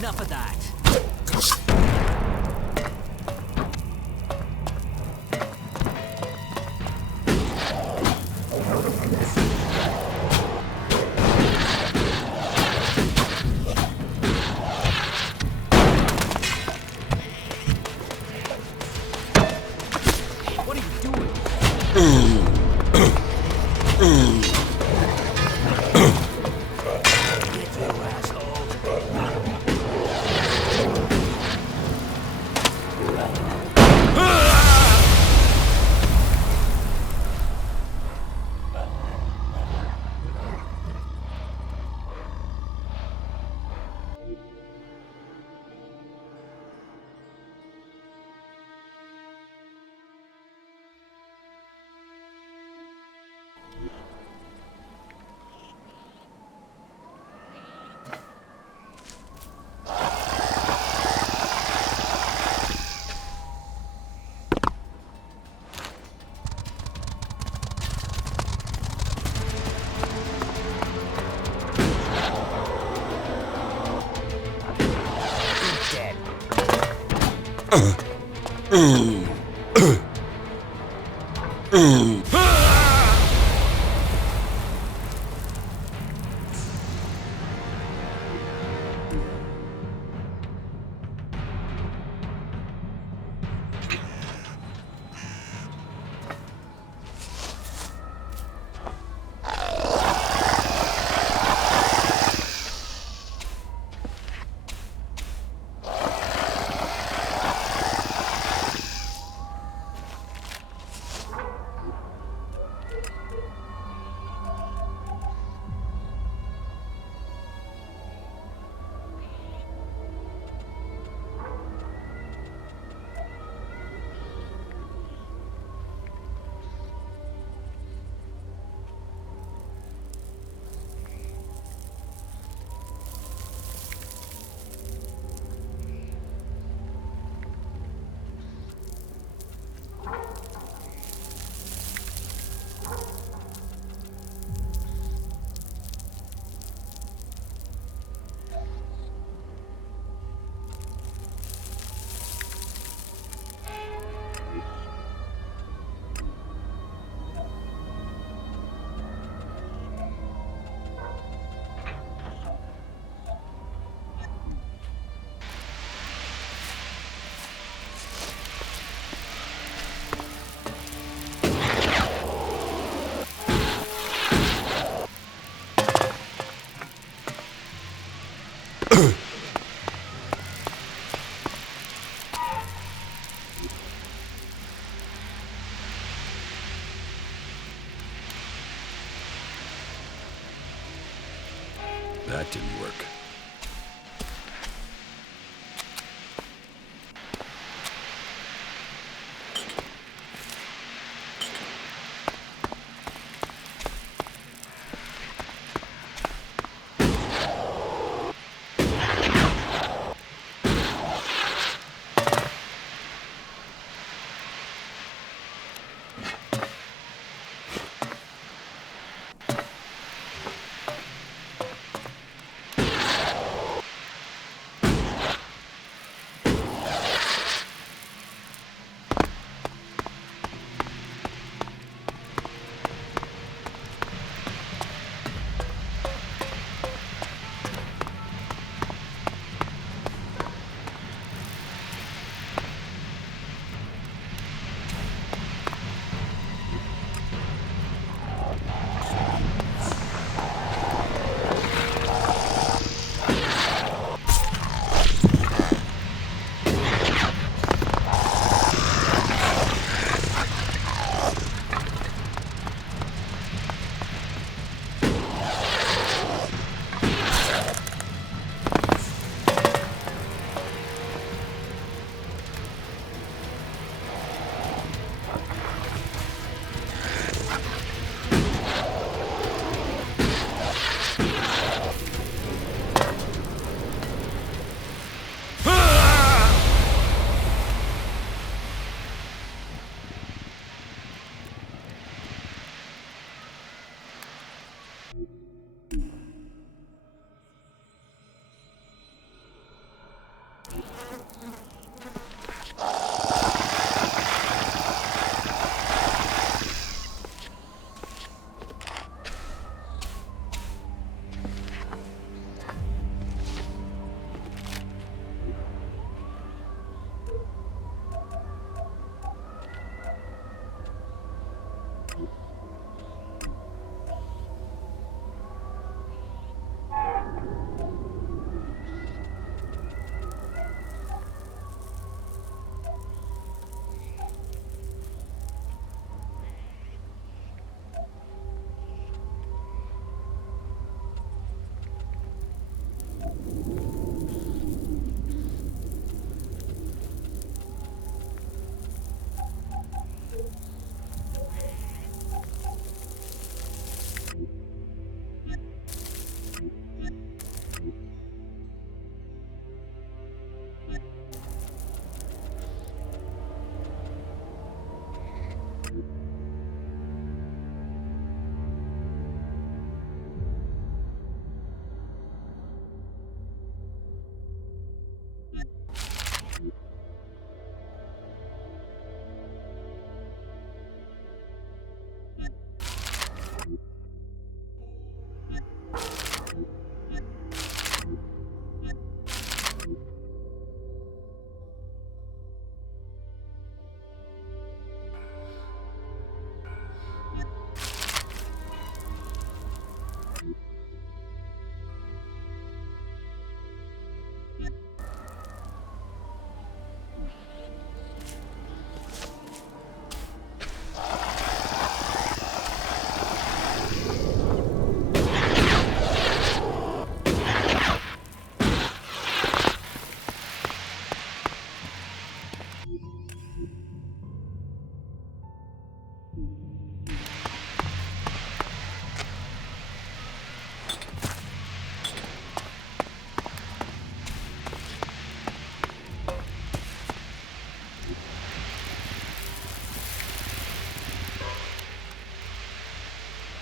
Enough of that. What are you doing? That didn't work.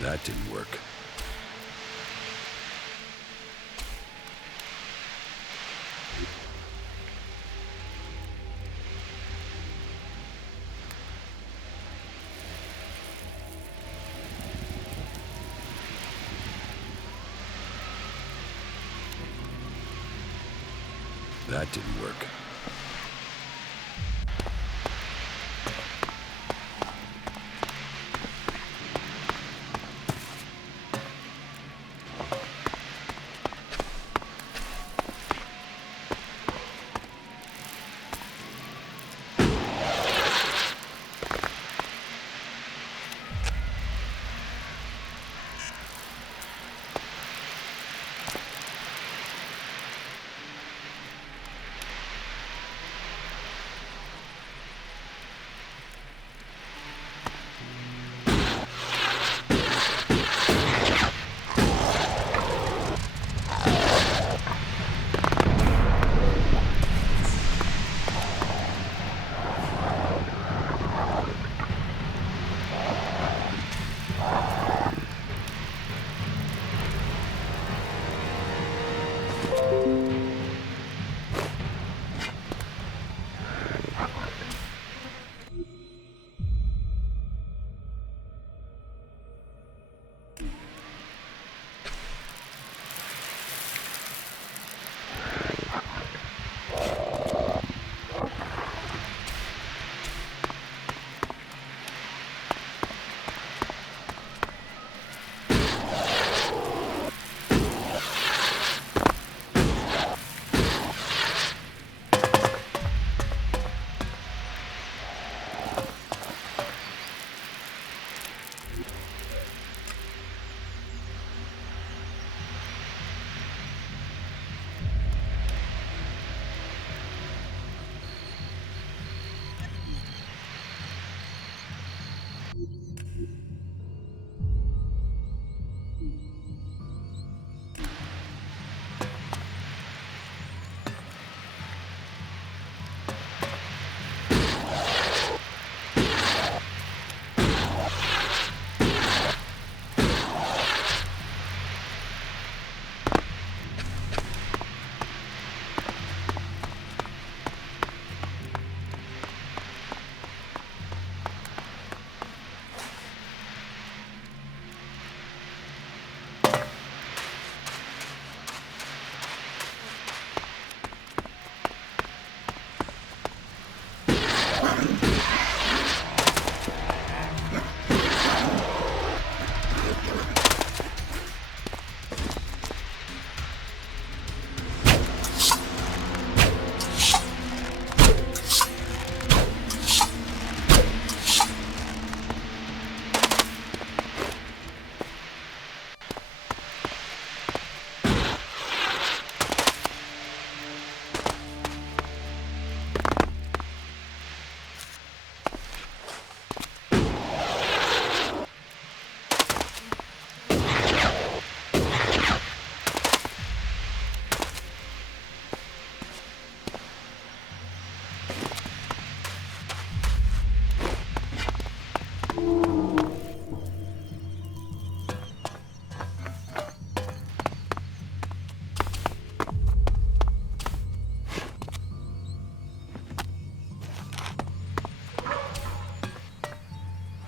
That didn't work. That didn't work.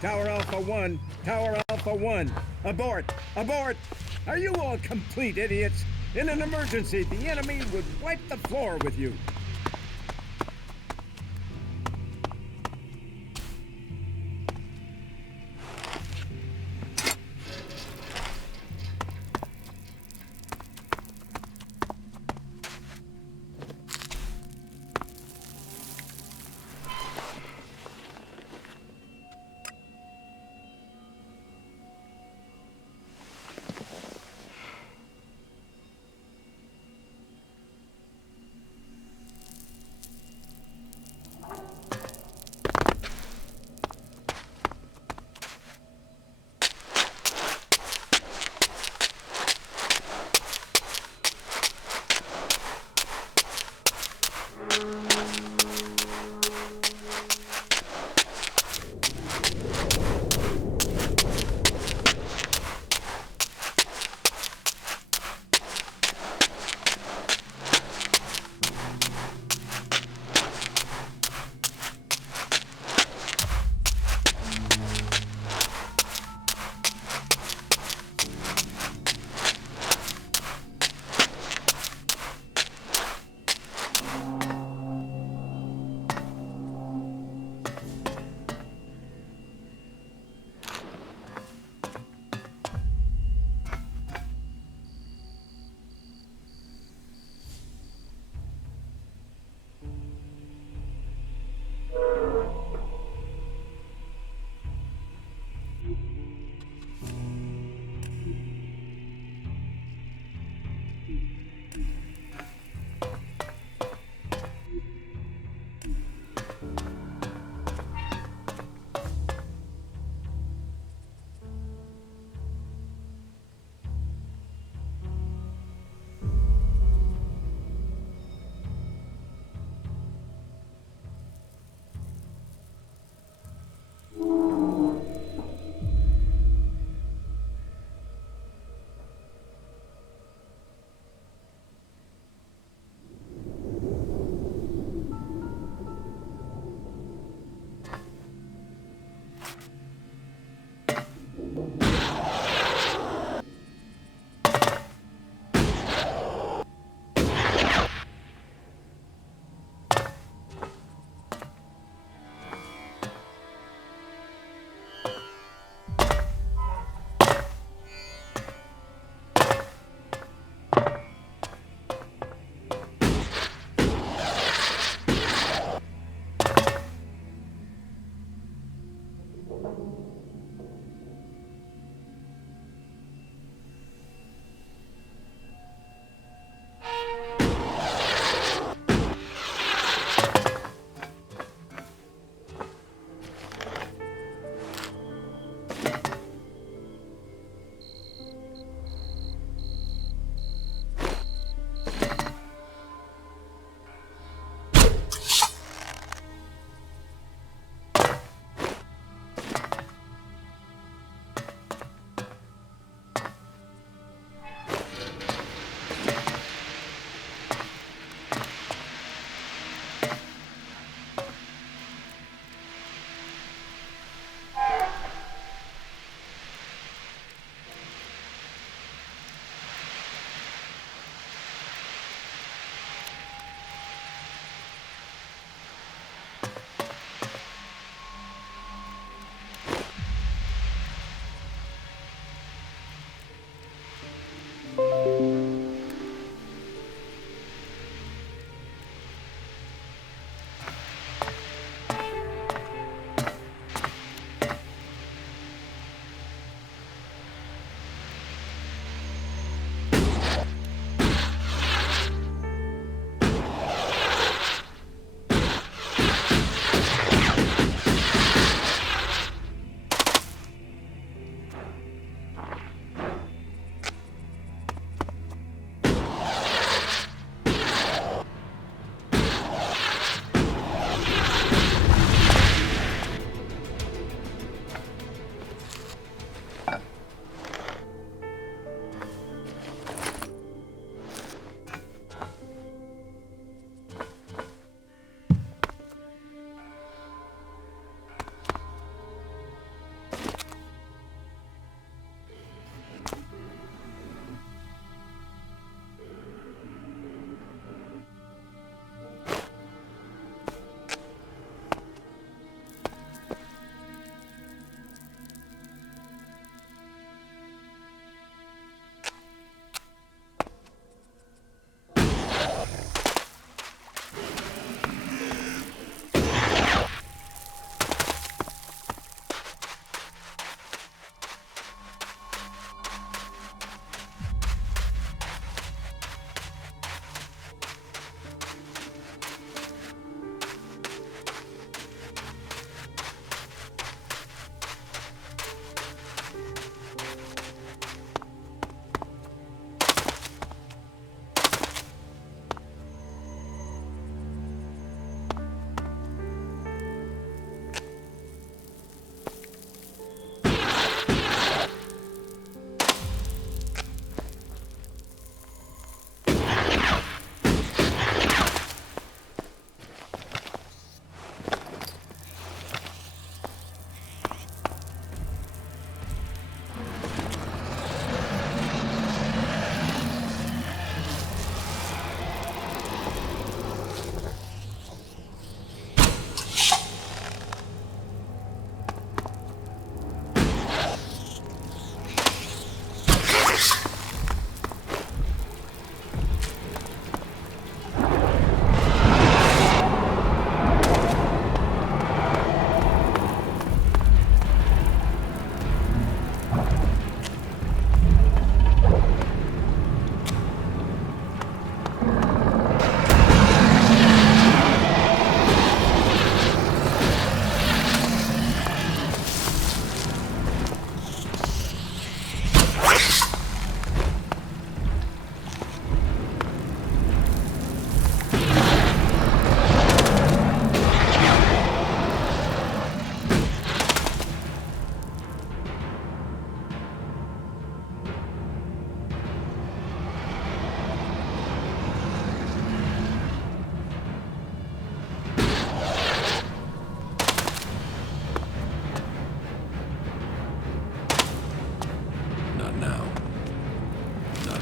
Tower Alpha 1, Tower Alpha 1, abort, abort! Are you all complete idiots? In an emergency, the enemy would wipe the floor with you.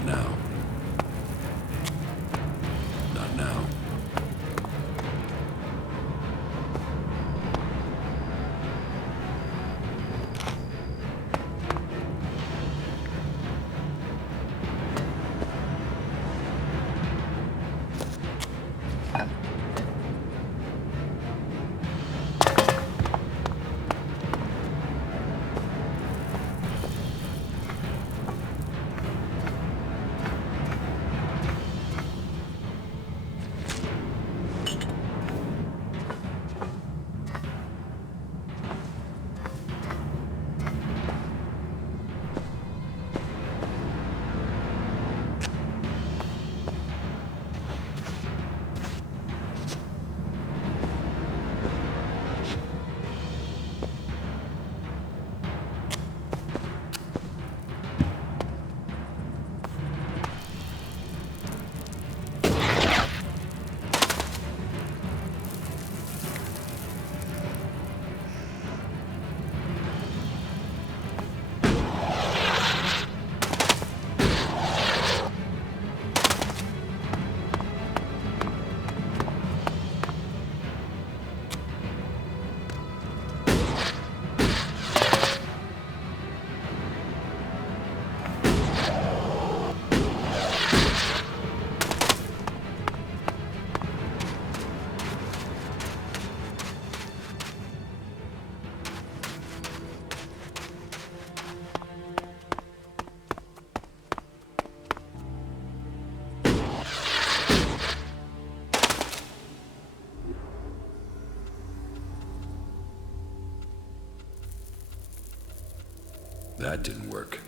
now. Not now. That didn't work.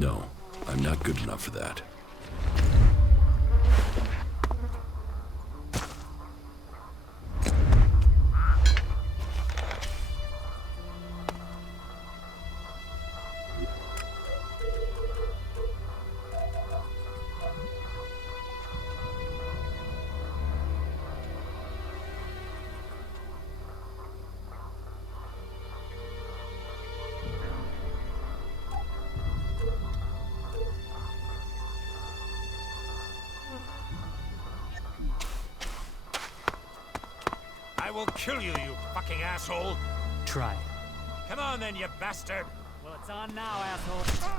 No, I'm not good enough for that. I will kill you, you fucking asshole! Try it. Come on then, you bastard! Well, it's on now, asshole.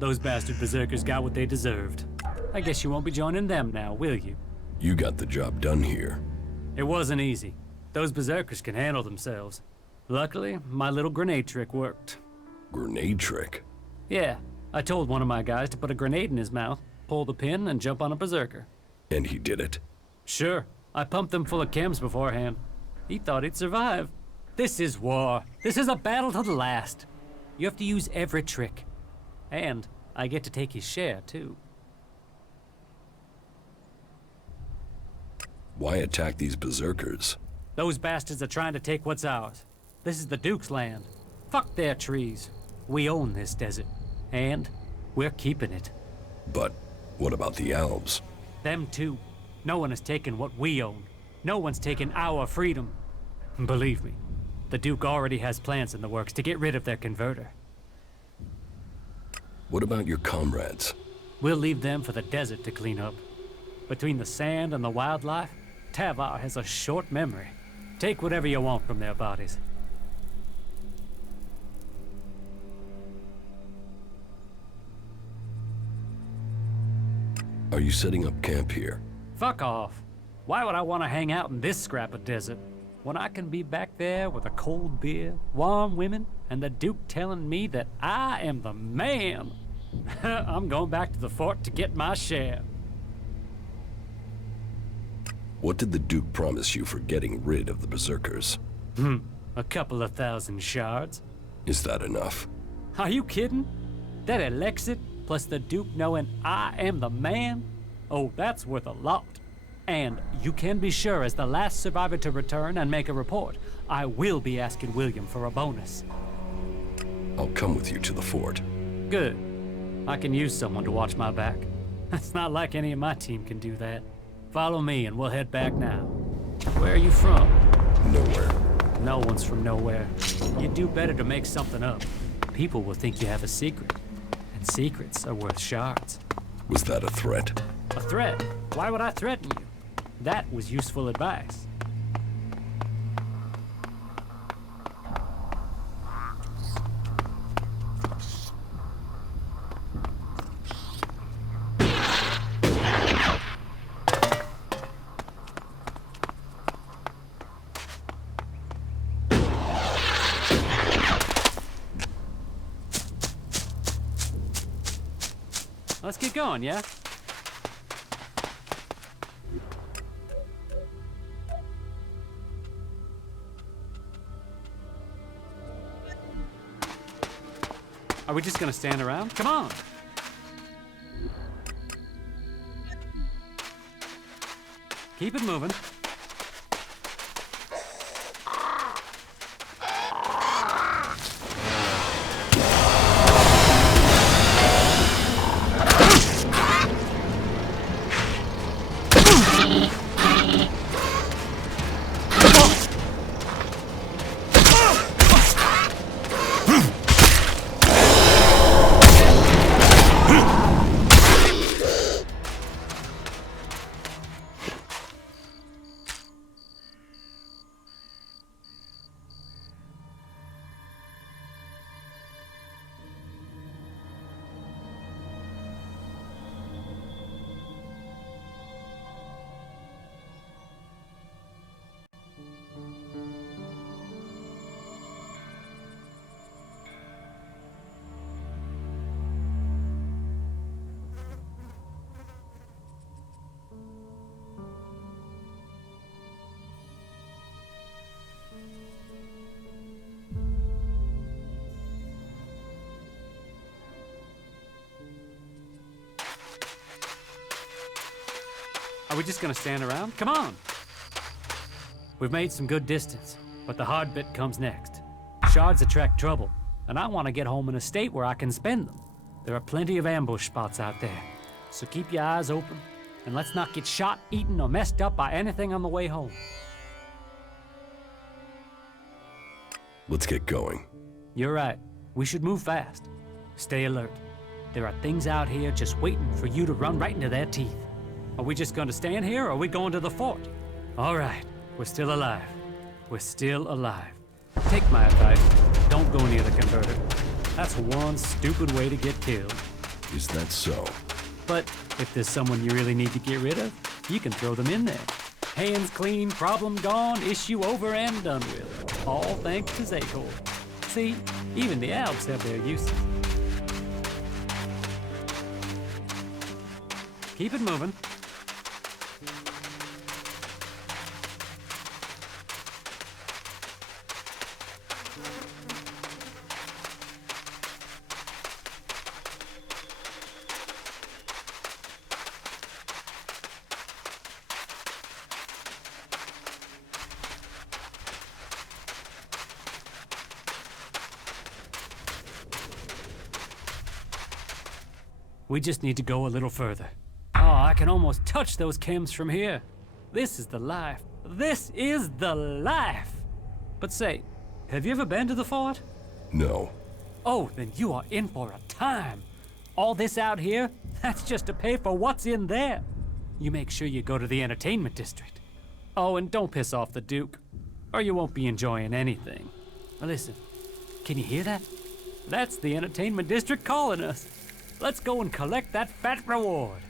Those bastard berserkers got what they deserved. I guess you won't be joining them now, will you? You got the job done here. It wasn't easy. Those berserkers can handle themselves. Luckily, my little grenade trick worked. Grenade trick? Yeah, I told one of my guys to put a grenade in his mouth, pull the pin, and jump on a berserker. And he did it? Sure, I pumped them full of chems beforehand. He thought he'd survive. This is war. This is a battle to the last. You have to use every trick. And I get to take his share, too. Why attack these berserkers? Those bastards are trying to take what's ours. This is the Duke's land. Fuck their trees. We own this desert. And we're keeping it. But what about the elves? Them too. No one has taken what we own. No one's taken our freedom. Believe me, the Duke already has plans in the works to get rid of their converter. What about your comrades? We'll leave them for the desert to clean up. Between the sand and the wildlife, Tavar has a short memory. Take whatever you want from their bodies. Are you setting up camp here? Fuck off. Why would I want to hang out in this scrap of desert when I can be back there with a cold beer, warm women, and the Duke telling me that I am the man? I'm going back to the fort to get my share. What did the Duke promise you for getting rid of the berserkers? A couple of thousand shards. Is that enough? Are you kidding? That ELEX plus the Duke knowing I am the man? Oh, that's worth a lot. And you can be sure, as the last survivor to return and make a report, I will be asking William for a bonus. I'll come with you to the fort. Good. I can use someone to watch my back. It's not like any of my team can do that. Follow me and we'll head back now. Where are you from? Nowhere. No one's from nowhere. You'd do better to make something up. People will think you have a secret. And secrets are worth shards. Was that a threat? A threat? Why would I threaten you? That was useful advice. Let's get going, yeah? Are we just gonna stand around? Come on! Keep it moving. Are we just gonna stand around? Come on! We've made some good distance, but the hard bit comes next. Shards attract trouble, and I want to get home in a state where I can spend them. There are plenty of ambush spots out there, so keep your eyes open, and let's not get shot, eaten, or messed up by anything on the way home. Let's get going. You're right. We should move fast. Stay alert. There are things out here just waiting for you to run right into their teeth. Are we just gonna stand here, or are we going to the fort? All right, we're still alive. We're still alive. Take my advice. Don't go near the converter. That's one stupid way to get killed. Is that so? But if there's someone you really need to get rid of, you can throw them in there. Hands clean, problem gone, issue over and done with. All thanks to Zacor. See, even the Alps have their uses. Keep it moving. We just need to go a little further. Oh, I can almost touch those chems from here. This is the life. This is the life! But say, have you ever been to the fort? No. Oh, then you are in for a time. All this out here, that's just to pay for what's in there. You make sure you go to the entertainment district. Oh, and don't piss off the Duke, or you won't be enjoying anything. Now listen, can you hear that? That's the entertainment district calling us. Let's go and collect that fat reward.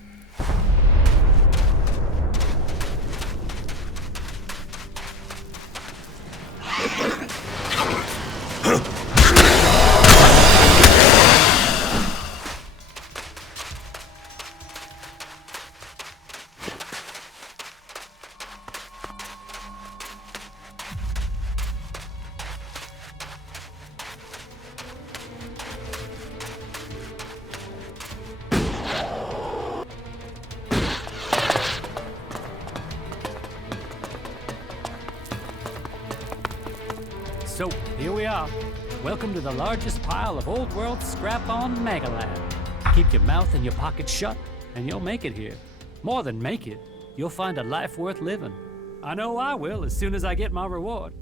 So, here we are. Welcome to the largest pile of old world scrap on Magalan. Keep your mouth and your pockets shut, and you'll make it here. More than make it, you'll find a life worth living. I know I will as soon as I get my reward.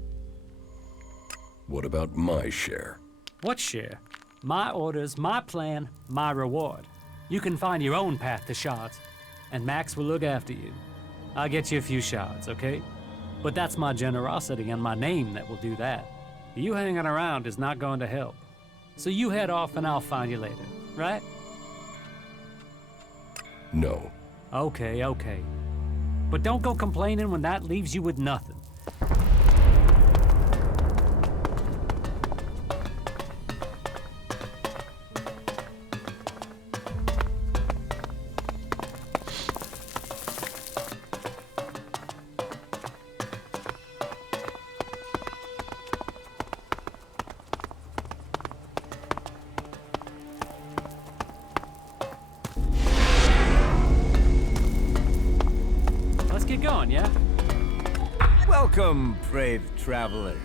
What about my share? What share? My orders, my plan, my reward. You can find your own path to shards, and Max will look after you. I'll get you a few shards, okay? But that's my generosity and my name that will do that. You hanging around is not going to help. So you head off and I'll find you later, right? No. Okay. But don't go complaining when that leaves you with nothing. Welcome, brave traveler.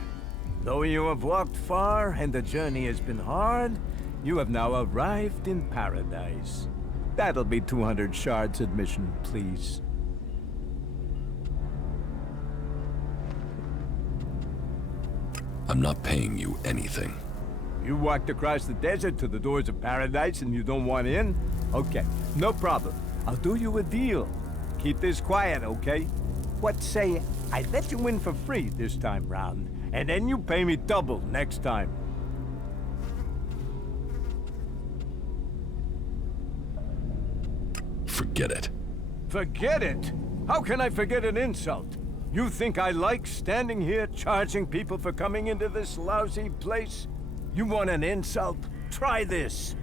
Though you have walked far and the journey has been hard, you have now arrived in paradise. That'll be 200 shards admission, please. I'm not paying you anything. You walked across the desert to the doors of paradise and you don't want in? Okay, no problem. I'll do you a deal. Keep this quiet, okay? What say I let you in for free this time round, and then you pay me double next time. Forget it. Forget it? How can I forget an insult? You think I like standing here charging people for coming into this lousy place? You want an insult? Try this.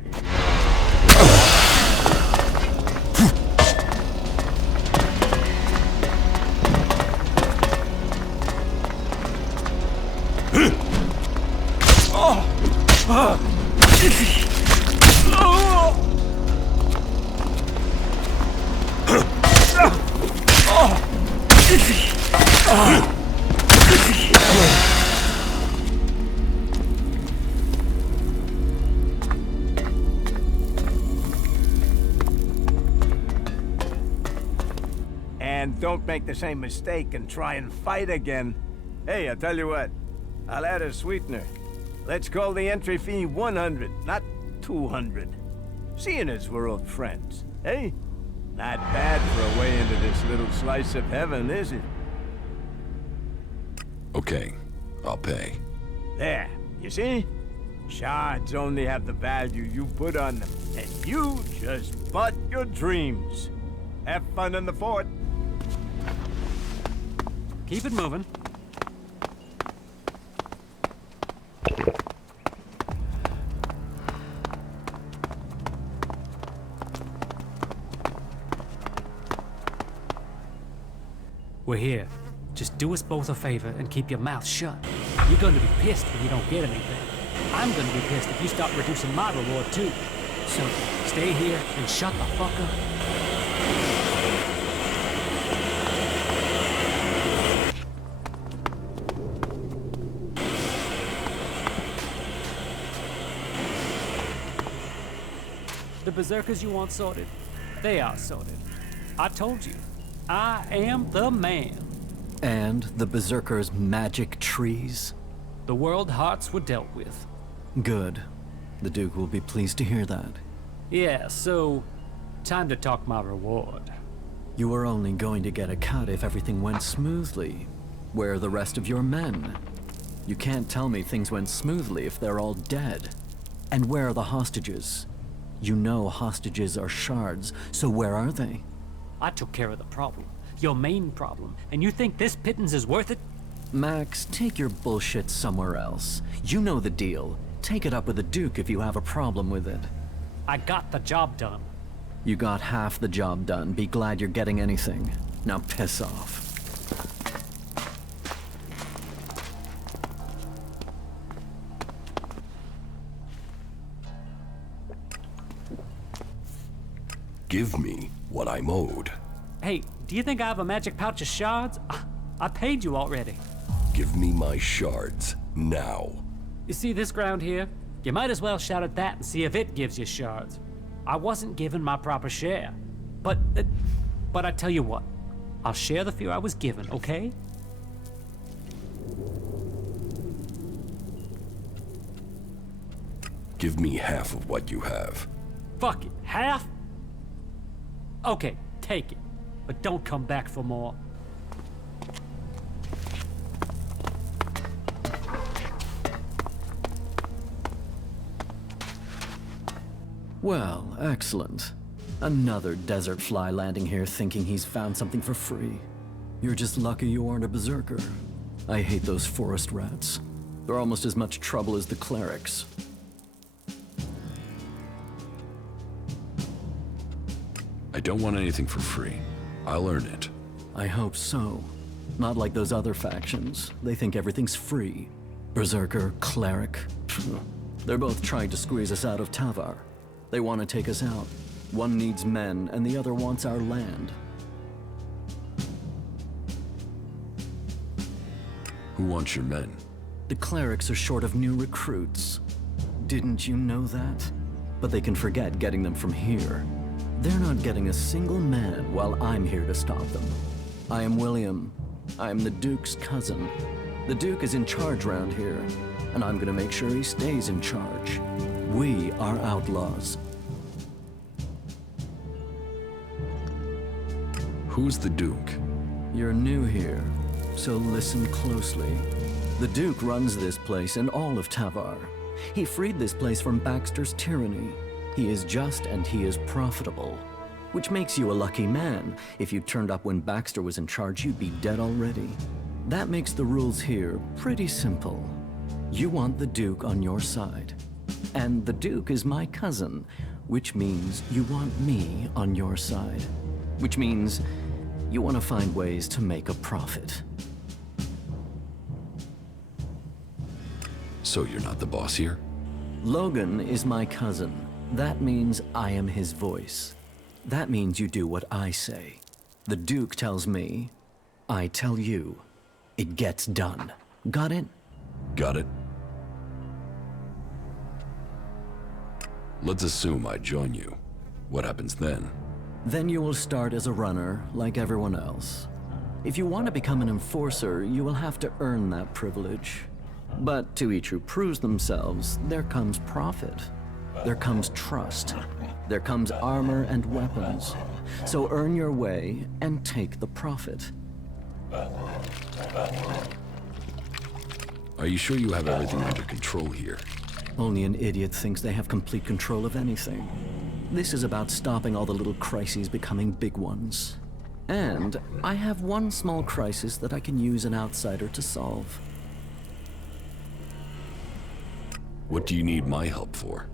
And don't make the same mistake and try and fight again. Hey, I tell you what, I'll add a sweetener. Let's call the entry fee 100, not 200. Seeing as we're old friends, eh? Not bad for a way into this little slice of heaven, is it? Okay, I'll pay. There, you see? Shards only have the value you put on them, and you just bought your dreams. Have fun in the fort. Keep it moving. We're here. Just do us both a favor and keep your mouth shut. You're going to be pissed when you don't get anything. I'm going to be pissed if you start reducing my reward too. So, stay here and shut the fuck up. The berserkers you want sorted, they are sorted. I told you, I am the man. And the berserkers' magic trees? The world hearts were dealt with. Good. The Duke will be pleased to hear that. Yeah, so time to talk my reward. You were only going to get a cut if everything went smoothly. Where are the rest of your men? You can't tell me things went smoothly if they're all dead. And where are the hostages? You know hostages are shards, so where are they? I took care of the problem, your main problem, and you think this pittance is worth it? Max, take your bullshit somewhere else. You know the deal. Take it up with the Duke if you have a problem with it. I got the job done. You got half the job done. Be glad you're getting anything. Now piss off. Give me what I'm owed. Hey, do you think I have a magic pouch of shards? I paid you already. Give me my shards, now. You see this ground here? You might as well shout at that and see if it gives you shards. I wasn't given my proper share. But I tell you what, I'll share the few I was given, okay? Give me half of what you have. Fuck it, half? Okay, take it. But don't come back for more. Well, excellent. Another desert fly landing here thinking he's found something for free. You're just lucky you aren't a berserker. I hate those forest rats. They're almost as much trouble as the clerics. I don't want anything for free. I'll earn it. I hope so. Not like those other factions. They think everything's free. Berserker, cleric. They're both trying to squeeze us out of Tavar. They want to take us out. One needs men, and the other wants our land. Who wants your men? The clerics are short of new recruits. Didn't you know that? But they can forget getting them from here. They're not getting a single man while I'm here to stop them. I am William. I am the Duke's cousin. The Duke is in charge around here, and I'm gonna make sure he stays in charge. We are outlaws. Who's the Duke? You're new here, so listen closely. The Duke runs this place and all of Tavar. He freed this place from Baxter's tyranny. He is just and he is profitable. Which makes you a lucky man. If you turned up when Baxter was in charge, you'd be dead already. That makes the rules here pretty simple. You want the Duke on your side. And the Duke is my cousin, which means you want me on your side. Which means you want to find ways to make a profit. So you're not the boss here? Logan is my cousin. That means I am his voice. That means you do what I say. The Duke tells me, I tell you. It gets done. Got it? Got it. Let's assume I join you. What happens then? Then you will start as a runner, like everyone else. If you want to become an enforcer, you will have to earn that privilege. But to each who proves themselves, there comes profit. There comes trust. There comes armor and weapons. So earn your way and take the profit. Are you sure you have everything under control here? Only an idiot thinks they have complete control of anything. This is about stopping all the little crises becoming big ones. And I have one small crisis that I can use an outsider to solve. What do you need my help for?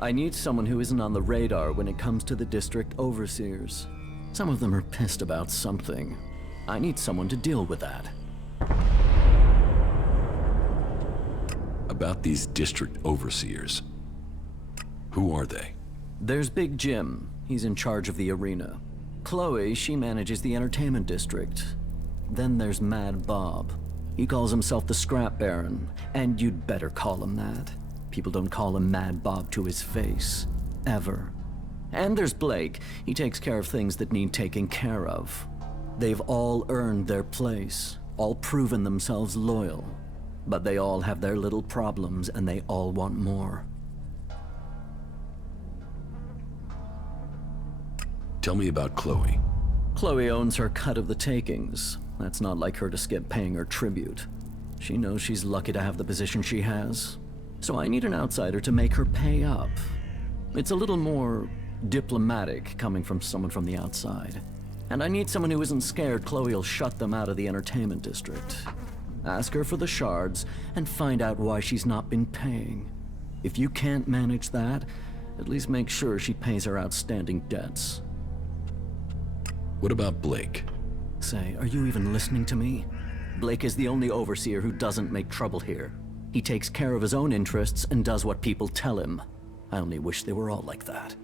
I need someone who isn't on the radar when it comes to the district overseers. Some of them are pissed about something. I need someone to deal with that. About these district overseers. Who are they? There's Big Jim. He's in charge of the arena. Chloe, she manages the entertainment district. Then there's Mad Bob. He calls himself the Scrap Baron, and you'd better call him that. People don't call him Mad Bob to his face. Ever. And there's Blake. He takes care of things that need taking care of. They've all earned their place, all proven themselves loyal. But they all have their little problems, and they all want more. Tell me about Chloe. Chloe owns her cut of the takings. That's not like her to skip paying her tribute. She knows she's lucky to have the position she has. So I need an outsider to make her pay up. It's a little more diplomatic coming from someone from the outside. And I need someone who isn't scared Chloe will shut them out of the entertainment district. Ask her for the shards and find out why she's not been paying. If you can't manage that, at least make sure she pays her outstanding debts. What about Blake? Say, are you even listening to me? Blake is the only overseer who doesn't make trouble here. He takes care of his own interests and does what people tell him. I only wish they were all like that.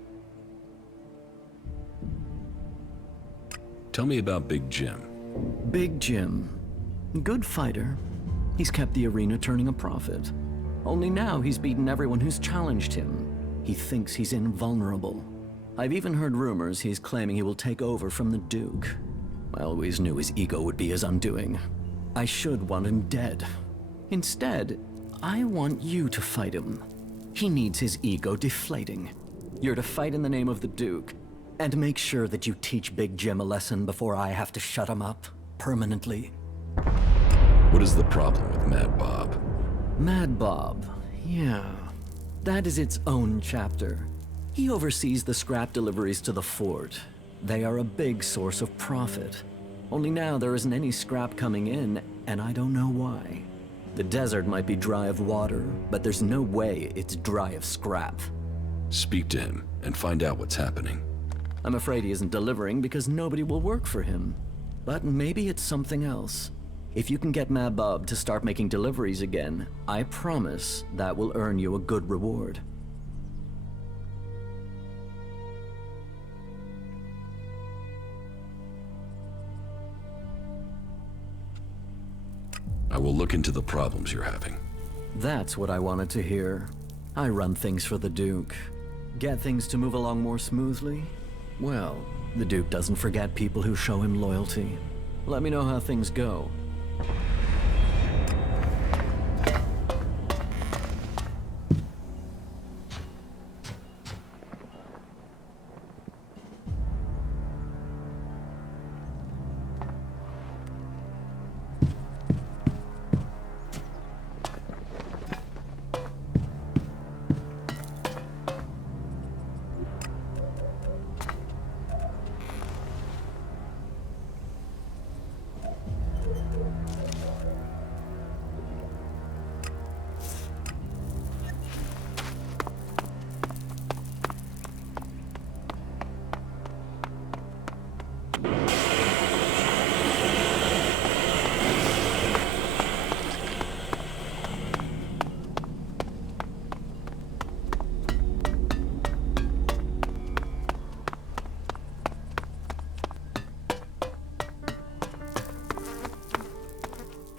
Tell me about Big Jim. Big Jim. Good fighter. He's kept the arena turning a profit. Only now he's beaten everyone who's challenged him. He thinks he's invulnerable. I've even heard rumors he's claiming he will take over from the Duke. I always knew his ego would be his undoing. I should want him dead. Instead, I want you to fight him. He needs his ego deflating. You're to fight in the name of the Duke, and make sure that you teach Big Jim a lesson before I have to shut him up permanently. What is the problem with Mad Bob? Mad Bob, yeah. That is its own chapter. He oversees the scrap deliveries to the fort. They are a big source of profit. Only now there isn't any scrap coming in, and I don't know why. The desert might be dry of water, but there's no way it's dry of scrap. Speak to him and find out what's happening. I'm afraid he isn't delivering because nobody will work for him. But maybe it's something else. If you can get Mad Bob to start making deliveries again, I promise that will earn you a good reward. I will look into the problems you're having. That's what I wanted to hear. I run things for the Duke. Get things to move along more smoothly? Well, the Duke doesn't forget people who show him loyalty. Let me know how things go.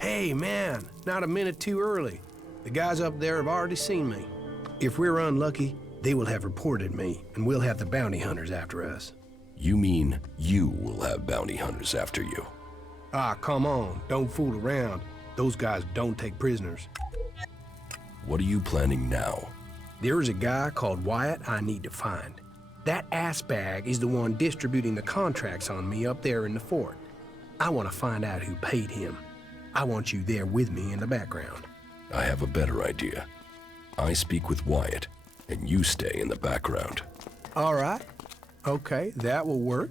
Hey, man, not a minute too early. The guys up there have already seen me. If we're unlucky, they will have reported me, and we'll have the bounty hunters after us. You mean you will have bounty hunters after you? Ah, come on, don't fool around. Those guys don't take prisoners. What are you planning now? There's a guy called Wyatt I need to find. That ass bag is the one distributing the contracts on me up there in the fort. I want to find out who paid him. I want you there with me in the background. I have a better idea. I speak with Wyatt, and you stay in the background. All right. Okay, that will work.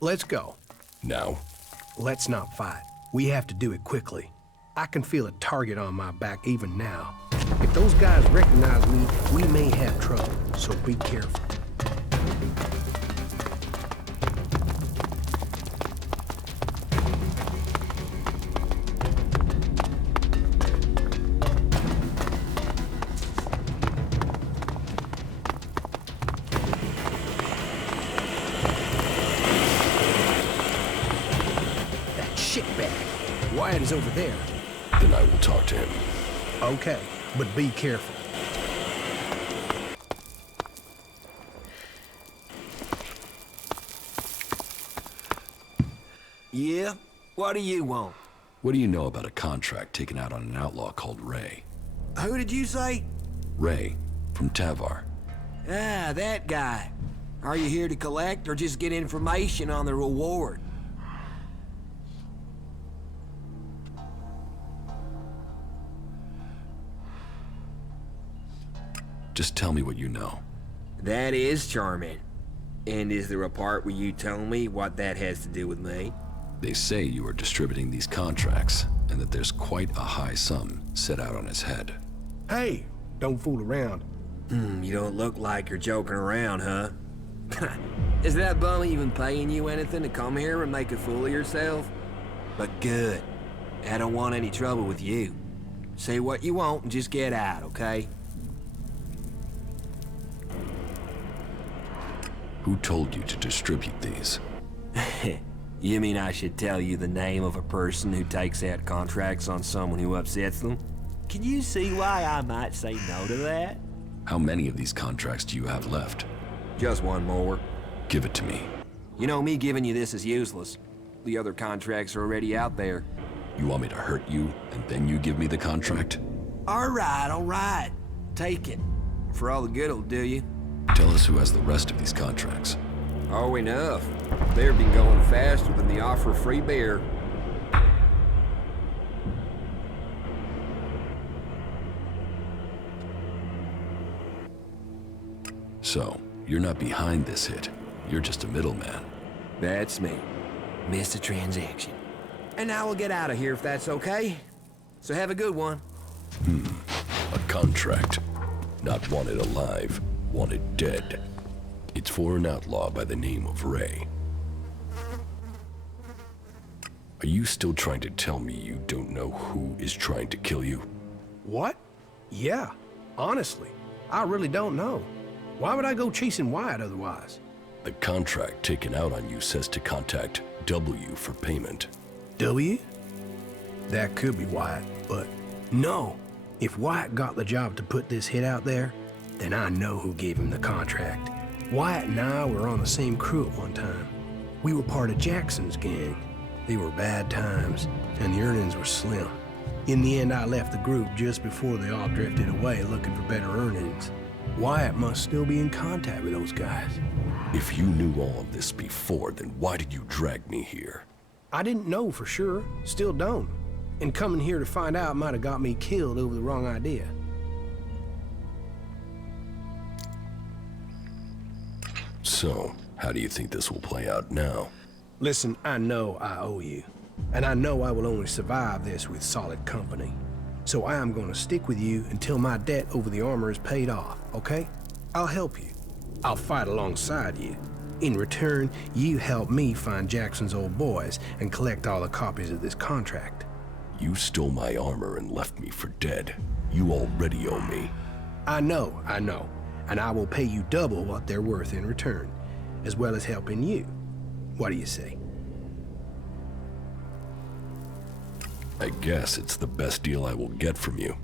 Let's go. Now? Let's not fight. We have to do it quickly. I can feel a target on my back even now. If those guys recognize me, we may have trouble, so be careful. Wyatt is over there. Then I will talk to him. Okay, but be careful. Yeah? What do you want? What do you know about a contract taken out on an outlaw called Ray? Who did you say? Ray, from Tavar. Ah, that guy. Are you here to collect or just get information on the reward? Just tell me what you know. That is charming. And is there a part where you tell me what that has to do with me? They say you are distributing these contracts, and that there's quite a high sum set out on his head. Hey, don't fool around. You don't look like you're joking around, huh? Is that bum even paying you anything to come here and make a fool of yourself? But good. I don't want any trouble with you. Say what you want and just get out, okay? Who told you to distribute these? You mean I should tell you the name of a person who takes out contracts on someone who upsets them? Can you see why I might say no to that? How many of these contracts do you have left? Just one more. Give it to me. You know, me giving you this is useless. The other contracts are already out there. You want me to hurt you, and then you give me the contract? All right. Take it. For all the good it'll do you. Tell us who has the rest of these contracts. Oh, enough. They've been going faster than the offer of free beer. So, you're not behind this hit. You're just a middleman. That's me. Missed a transaction. And now we'll get out of here if that's okay. So have a good one. A contract. Not wanted alive, wanted dead. It's for an outlaw by the name of Ray. Are you still trying to tell me you don't know who is trying to kill you? What? Yeah, honestly, I really don't know. Why would I go chasing Wyatt otherwise? The contract taken out on you says to contact W for payment. W? That could be Wyatt, but no. If Wyatt got the job to put this hit out there, then I know who gave him the contract. Wyatt and I were on the same crew at one time. We were part of Jackson's gang. They were bad times, and the earnings were slim. In the end, I left the group just before they all drifted away looking for better earnings. Wyatt must still be in contact with those guys. If you knew all of this before, then why did you drag me here? I didn't know for sure, still don't. And coming here to find out might have got me killed over the wrong idea. So, how do you think this will play out now? Listen, I know I owe you. And I know I will only survive this with solid company. So I am going to stick with you until my debt over the armor is paid off, okay? I'll help you. I'll fight alongside you. In return, you help me find Jackson's old boys and collect all the copies of this contract. You stole my armor and left me for dead. You already owe me. I know. And I will pay you double what they're worth in return, as well as helping you. What do you say? I guess it's the best deal I will get from you.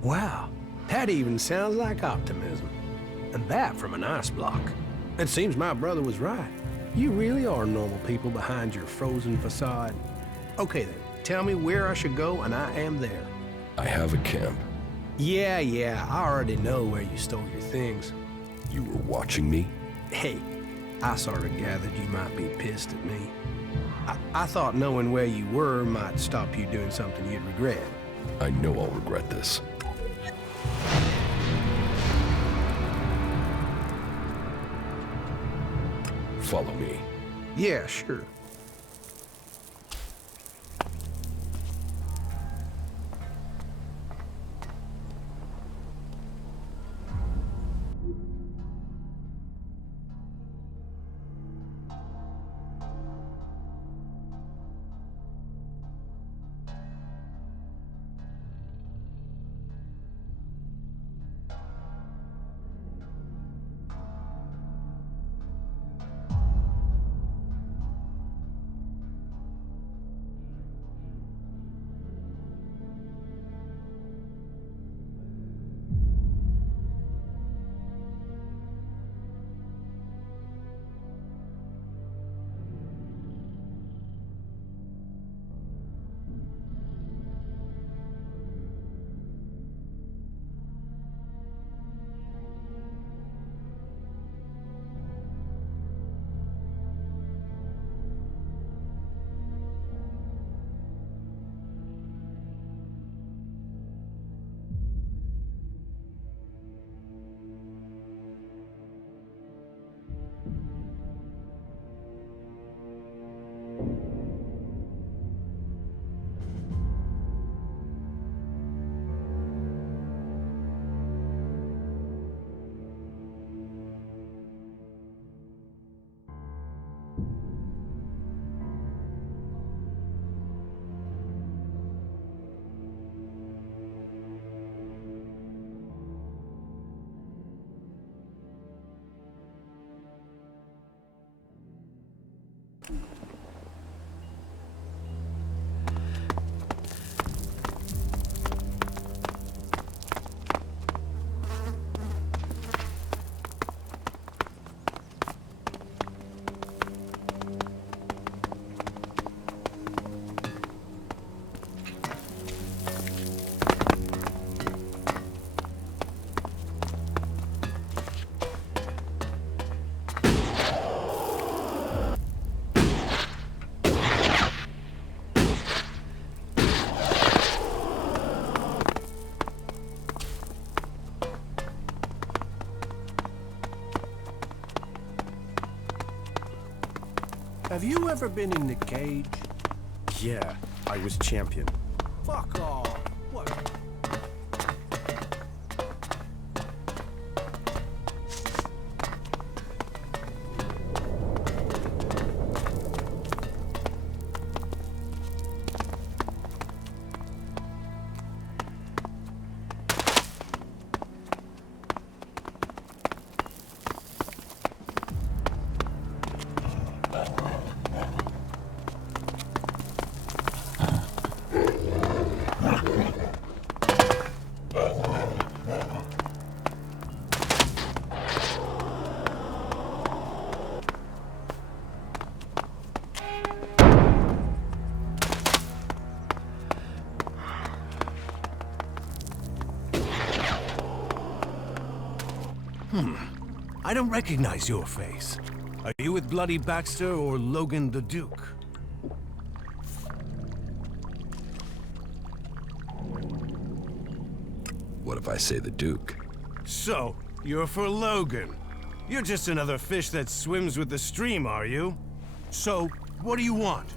Wow, that even sounds like optimism. And that from an ice block. It seems my brother was right. You really are normal people behind your frozen facade. Okay then, tell me where I should go and I am there. I have a camp. Yeah, I already know where you stole your things. You were watching me? Hey, I sort of gathered you might be pissed at me. I thought knowing where you were might stop you doing something you'd regret. I know I'll regret this. Follow me. Yeah, sure. Have you ever been in the cage? Yeah, I was champion. Fuck off. What? I don't recognize your face. Are you with Bloody Baxter or Logan the Duke? What if I say the Duke? So, you're for Logan. You're just another fish that swims with the stream, are you? So, what do you want?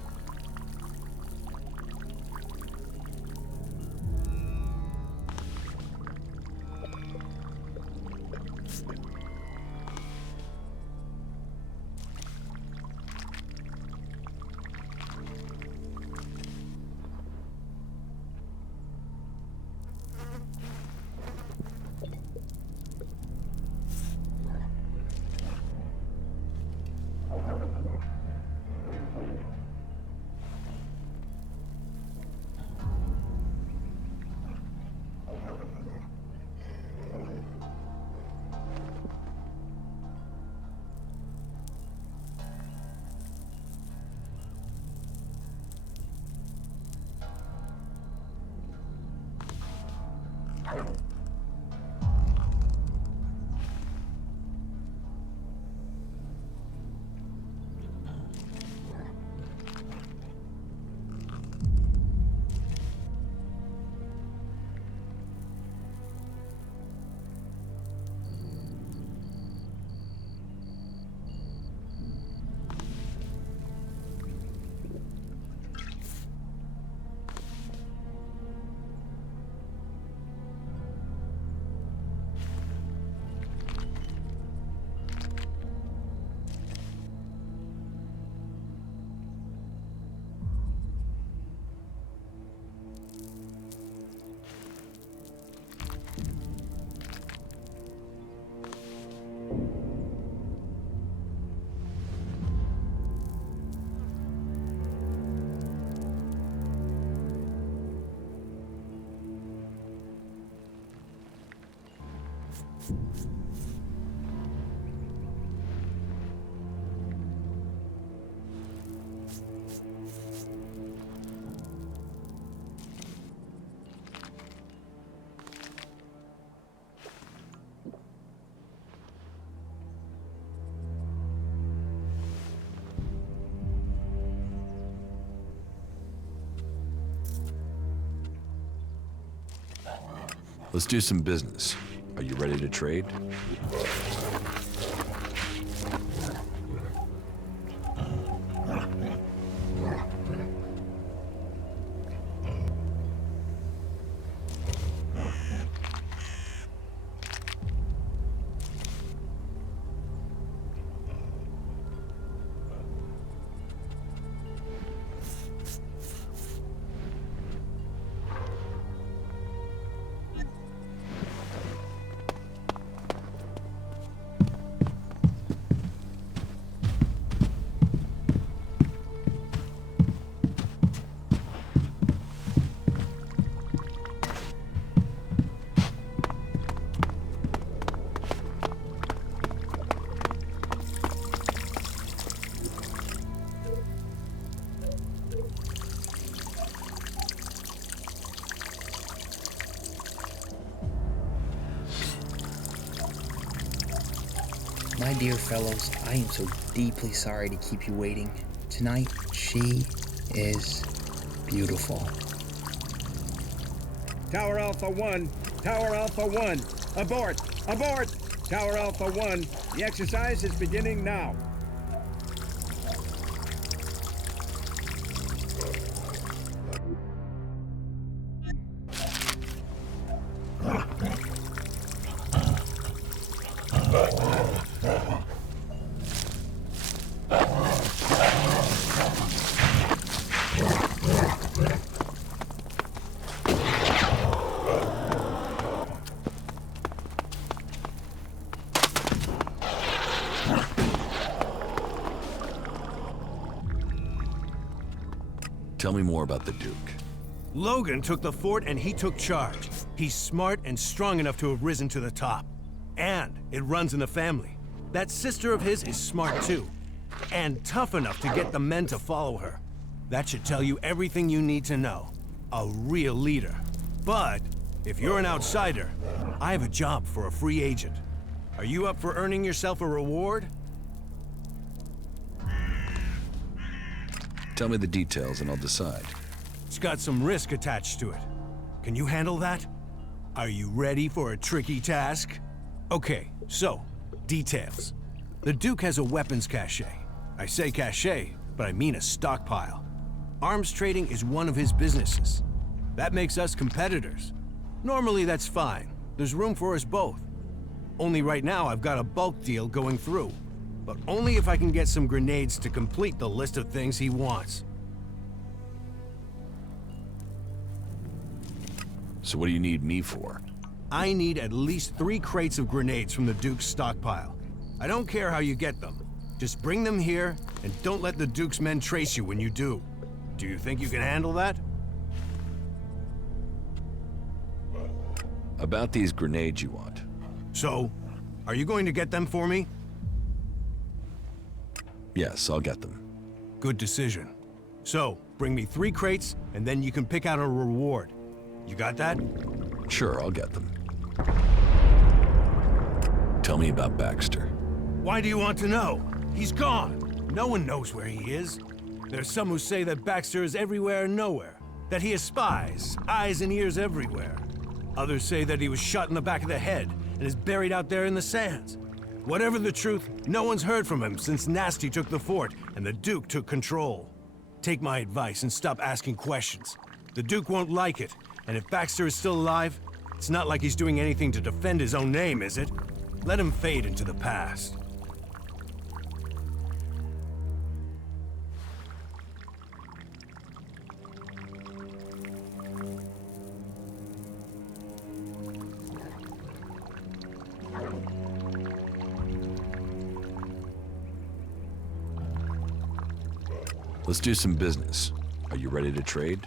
Let's do some business. Are you ready to trade? My dear fellows, I am so deeply sorry to keep you waiting. Tonight, she is beautiful. Tower Alpha 1, Tower Alpha 1, abort, abort! Tower Alpha 1, the exercise is beginning now. Tell me more about the Duke. Logan took the fort and he took charge. He's smart and strong enough to have risen to the top. And it runs in the family. That sister of his is smart too. And tough enough to get the men to follow her. That should tell you everything you need to know. A real leader. But if you're an outsider, I have a job for a free agent. Are you up for earning yourself a reward? Tell me the details and I'll decide. It's got some risk attached to it. Can you handle that? Are you ready for a tricky task? Okay, so, details. The Duke has a weapons cache. I say cache, but I mean a stockpile. Arms trading is one of his businesses. That makes us competitors. Normally that's fine. There's room for us both. Only right now I've got a bulk deal going through. But only if I can get some grenades to complete the list of things he wants. So what do you need me for? I need at least 3 crates of grenades from the Duke's stockpile. I don't care how you get them. Just bring them here, and don't let the Duke's men trace you when you do. Do you think you can handle that? About these grenades you want. So, are you going to get them for me? Yes, I'll get them. Good decision. So, bring me 3 crates, and then you can pick out a reward. You got that? Sure, I'll get them. Tell me about Baxter. Why do you want to know? He's gone. No one knows where he is. There's some who say that Baxter is everywhere and nowhere. That he has spies, eyes and ears everywhere. Others say that he was shot in the back of the head and is buried out there in the sands. Whatever the truth, no one's heard from him since Nasty took the fort and the Duke took control. Take my advice and stop asking questions. The Duke won't like it, and if Baxter is still alive, it's not like he's doing anything to defend his own name, is it? Let him fade into the past. Let's do some business. Are you ready to trade?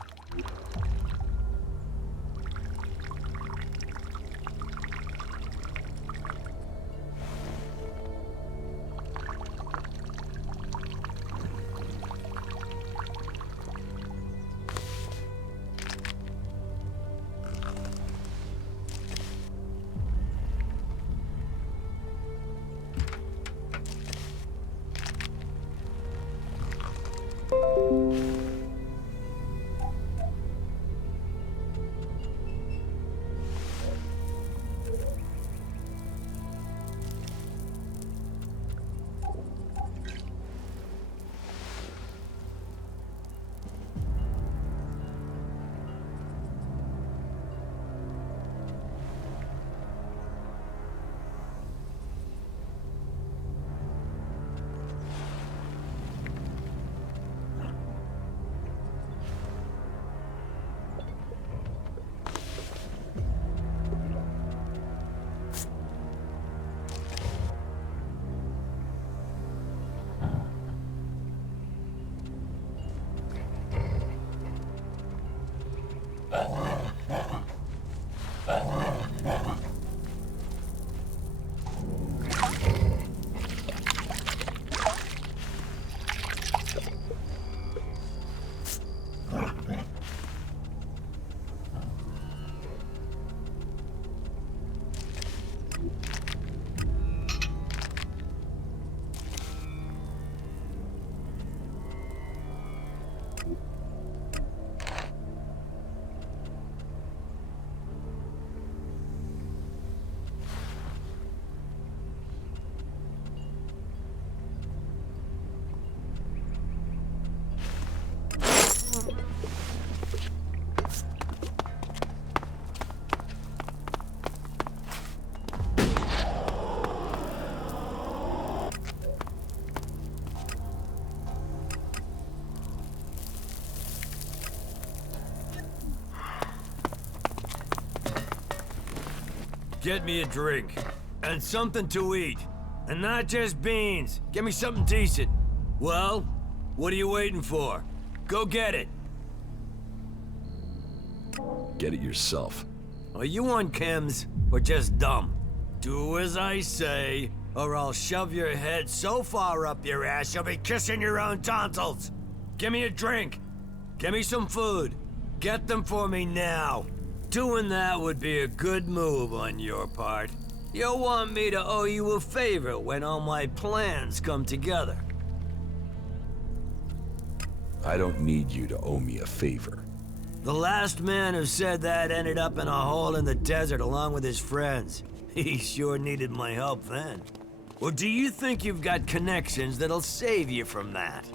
Get me a drink. And something to eat. And not just beans. Get me something decent. Well, what are you waiting for? Go get it. Get it yourself. Are you on chems, or just dumb? Do as I say, or I'll shove your head so far up your ass you'll be kissing your own tonsils. Give me a drink. Give me some food. Get them for me now. Doing that would be a good move on your part. You'll want me to owe you a favor when all my plans come together. I don't need you to owe me a favor. The last man who said that ended up in a hole in the desert along with his friends. He sure needed my help then. Well, do you think you've got connections that'll save you from that?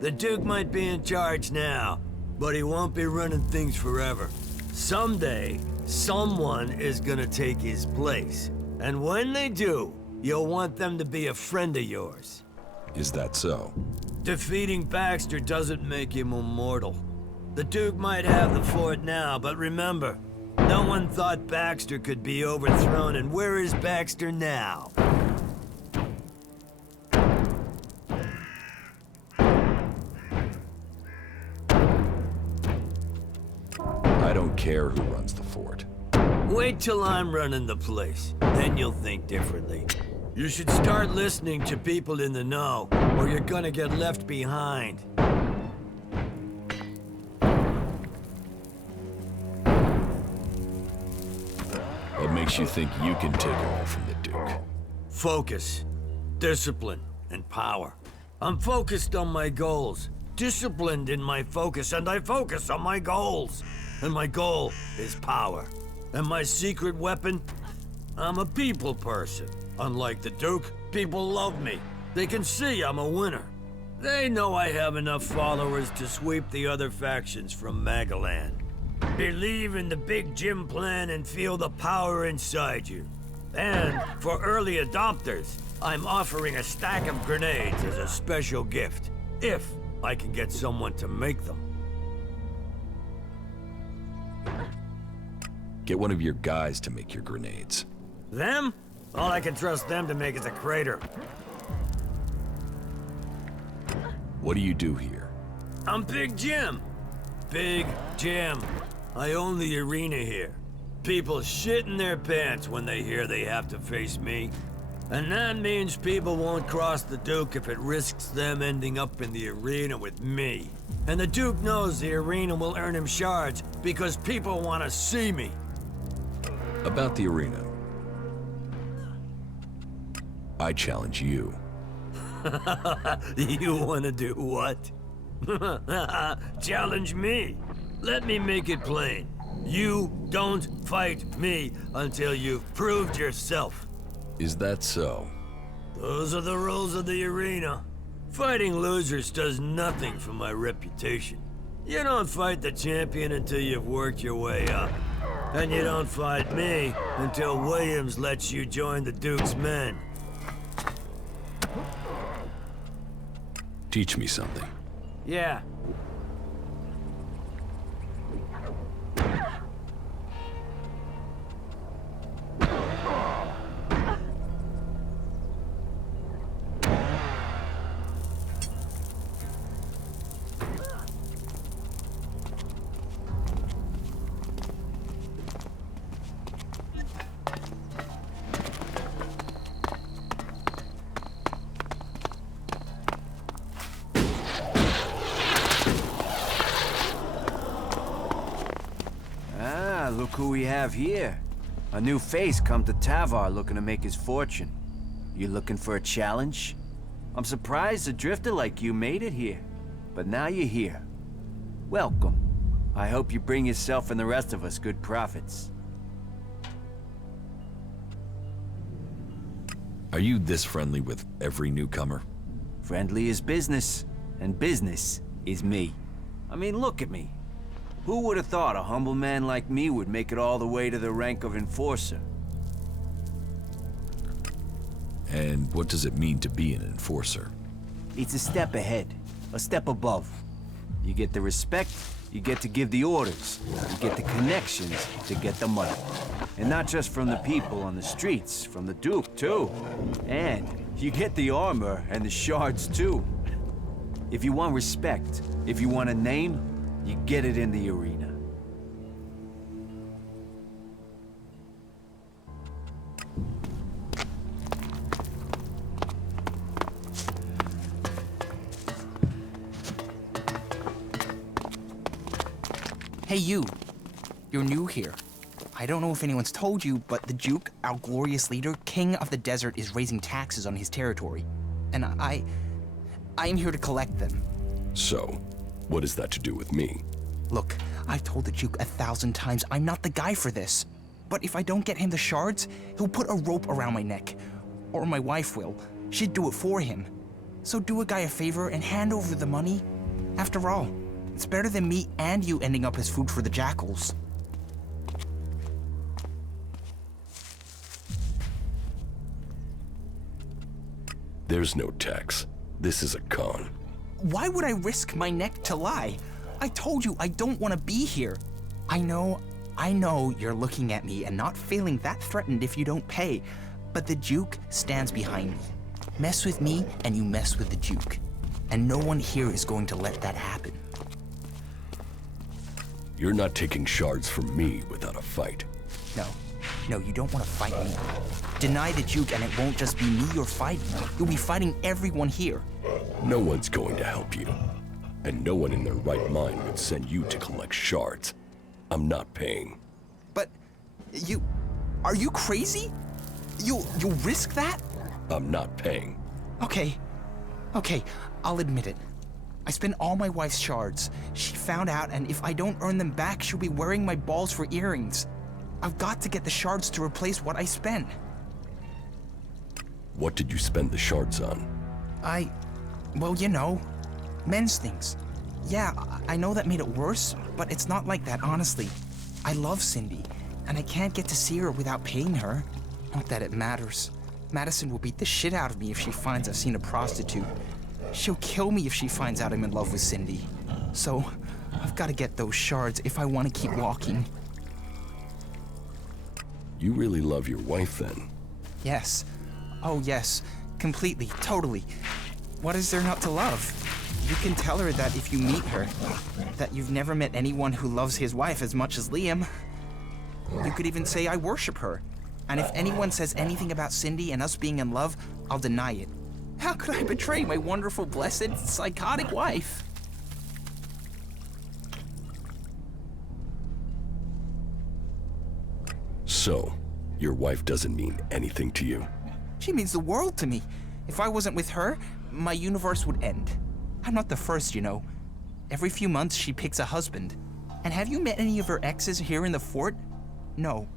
The Duke might be in charge now, but he won't be running things forever. Someday, someone is gonna take his place. And when they do, you'll want them to be a friend of yours. Is that so? Defeating Baxter doesn't make him immortal. The Duke might have the fort now, but remember, no one thought Baxter could be overthrown, and where is Baxter now? I don't care who runs the fort. Wait till I'm running the place, then you'll think differently. You should start listening to people in the know, or you're gonna get left behind. What makes you think you can take it all from the Duke? Focus, discipline, and power. I'm focused on my goals, disciplined in my focus, and I focus on my goals. And my goal is power. And my secret weapon? I'm a people person. Unlike the Duke, people love me. They can see I'm a winner. They know I have enough followers to sweep the other factions from Magalan. Believe in the Big Jim plan and feel the power inside you. And for early adopters, I'm offering a stack of grenades as a special gift, if I can get someone to make them. Get one of your guys to make your grenades. Them? All I can trust them to make is a crater. What do you do here? I'm Big Jim. Big Jim. I own the arena here. People shit in their pants when they hear they have to face me. And that means people won't cross the Duke if it risks them ending up in the arena with me. And the Duke knows the arena will earn him shards because people want to see me. About the arena. I challenge you. You want to do what? Challenge me. Let me make it plain. You don't fight me until you've proved yourself. Is that so? Those are the rules of the arena. Fighting losers does nothing for my reputation. You don't fight the champion until you've worked your way up. And you don't fight me until Williams lets you join the Duke's men. Teach me something. Yeah. Look who we have here. A new face come to Tavar looking to make his fortune. You looking for a challenge? I'm surprised a drifter like you made it here. But now you're here. Welcome. I hope you bring yourself and the rest of us good profits. Are you this friendly with every newcomer? Friendly is business, and business is me. I mean, look at me. Who would have thought a humble man like me would make it all the way to the rank of enforcer? And what does it mean to be an enforcer? It's a step ahead, a step above. You get the respect, you get to give the orders, you get the connections to get the money. And not just from the people on the streets, from the Duke too. And you get the armor and the shards too. If you want respect, if you want a name, you get it in the arena. Hey, you. You're new here. I don't know if anyone's told you, but the Duke, our glorious leader, king of the desert, is raising taxes on his territory. And I am here to collect them. So, what is that to do with me? Look, I've told the Duke 1,000 times I'm not the guy for this. But if I don't get him the shards, he'll put a rope around my neck. Or my wife will. She'd do it for him. So do a guy a favor and hand over the money. After all, it's better than me and you ending up as food for the jackals. There's no tax. This is a con. Why would I risk my neck to lie? I told you I don't want to be here. I know you're looking at me and not feeling that threatened if you don't pay, but the Duke stands behind me. Mess with me and you mess with the Duke. And no one here is going to let that happen. You're not taking shards from me without a fight. No, you don't want to fight me. Deny the Duke and it won't just be me you're fighting. You'll be fighting everyone here. No one's going to help you. And no one in their right mind would send you to collect shards. I'm not paying. But are you crazy? You'll risk that? I'm not paying. Okay, I'll admit it. I spent all my wife's shards. She found out, and if I don't earn them back, she'll be wearing my balls for earrings. I've got to get the shards to replace what I spent. What did you spend the shards on? Well, you know, men's things. Yeah, I know that made it worse, but it's not like that, honestly. I love Cindy, and I can't get to see her without paying her. Not that it matters. Madison will beat the shit out of me if she finds I've seen a prostitute. She'll kill me if she finds out I'm in love with Cindy. So, I've got to get those shards if I want to keep walking. You really love your wife, then? Yes. Oh, yes. Completely. Totally. What is there not to love? You can tell her that if you meet her, that you've never met anyone who loves his wife as much as Liam. You could even say I worship her. And if anyone says anything about Cindy and us being in love, I'll deny it. How could I betray my wonderful, blessed, psychotic wife? So, your wife doesn't mean anything to you? She means the world to me. If I wasn't with her, my universe would end. I'm not the first, you know. Every few months, she picks a husband. And have you met any of her exes here in the fort? No.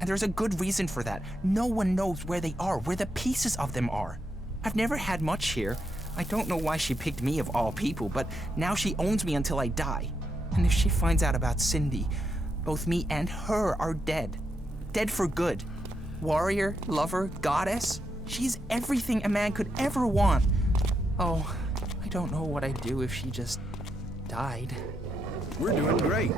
And there's a good reason for that. No one knows where they are, where the pieces of them are. I've never had much here. I don't know why she picked me of all people, but now she owns me until I die. And if she finds out about Cindy, both me and her are dead. Dead for good. Warrior, lover, goddess. She's everything a man could ever want. Oh, I don't know what I'd do if she just died. We're doing great.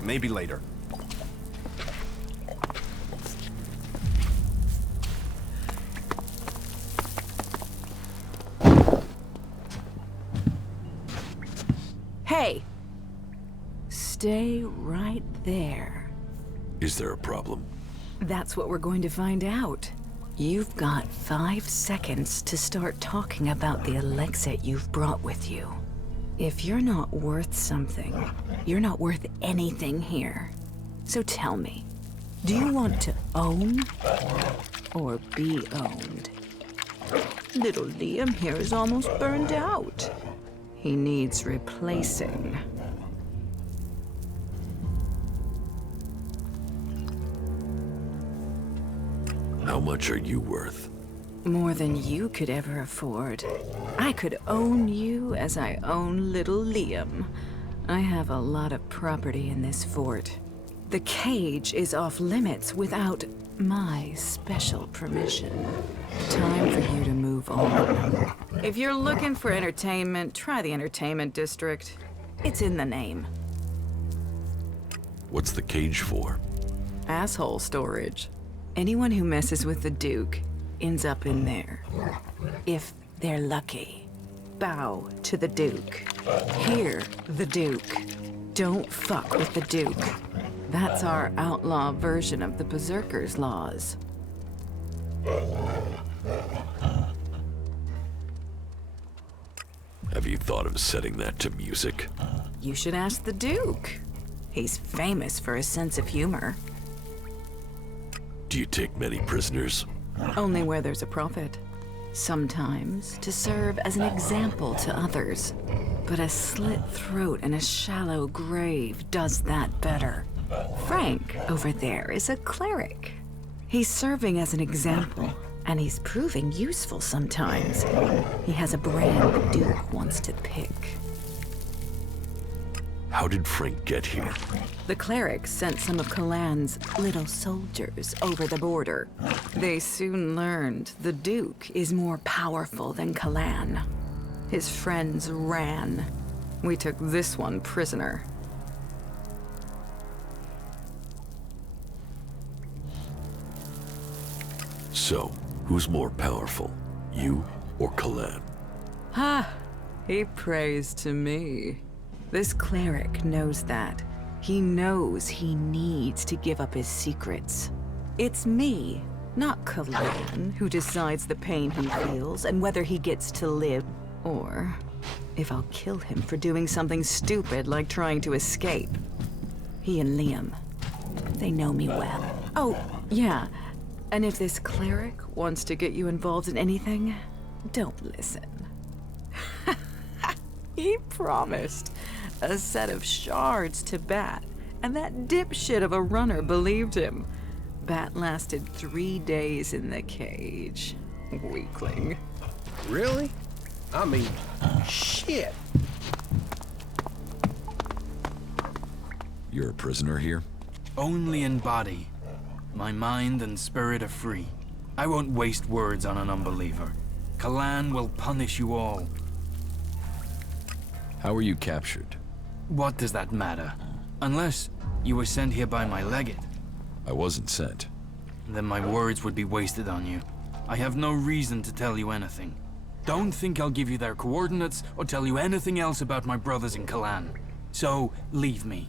Maybe later. Hey! Stay right there. Is there a problem? That's what we're going to find out. You've got 5 seconds to start talking about the ELEX you've brought with you. If you're not worth something, you're not worth anything here. So tell me, do you want to own or be owned? Little Liam here is almost burned out. He needs replacing. How much are you worth? More than you could ever afford. I could own you as I own little Liam. I have a lot of property in this fort. The cage is off limits without my special permission. Time for you to move on. If you're looking for entertainment, try the entertainment district. It's in the name. What's the cage for? Asshole storage. Anyone who messes with the Duke ends up in there. If they're lucky. Bow to the Duke. Hear the Duke. Don't fuck with the Duke. That's our outlaw version of the Berserker's laws. Have you thought of setting that to music? You should ask the Duke. He's famous for his sense of humor. Do you take many prisoners? Only where there's a profit. Sometimes to serve as an example to others. But a slit throat and a shallow grave does that better. Frank, over there, is a cleric. He's serving as an example, and he's proving useful sometimes. He has a brand the Duke wants to pick. How did Frank get here? The cleric sent some of Kalan's little soldiers over the border. They soon learned the Duke is more powerful than Kalan. His friends ran. We took this one prisoner. So, who's more powerful, you or Kalan? Ha! He prays to me. This cleric knows that. He knows he needs to give up his secrets. It's me, not Kalan, who decides the pain he feels and whether he gets to live, or if I'll kill him for doing something stupid like trying to escape. He and Liam, they know me well. Oh, yeah, and if this cleric wants to get you involved in anything, don't listen. He promised a set of shards to Bat, and that dipshit of a runner believed him. Bat lasted 3 days in the cage. Weakling. Really? I mean, shit. You're a prisoner here? Only in body. My mind and spirit are free. I won't waste words on an unbeliever. Kalan will punish you all. How were you captured? What does that matter? Unless you were sent here by my legate. I wasn't sent. Then my words would be wasted on you. I have no reason to tell you anything. Don't think I'll give you their coordinates or tell you anything else about my brothers in Kalan. So, leave me.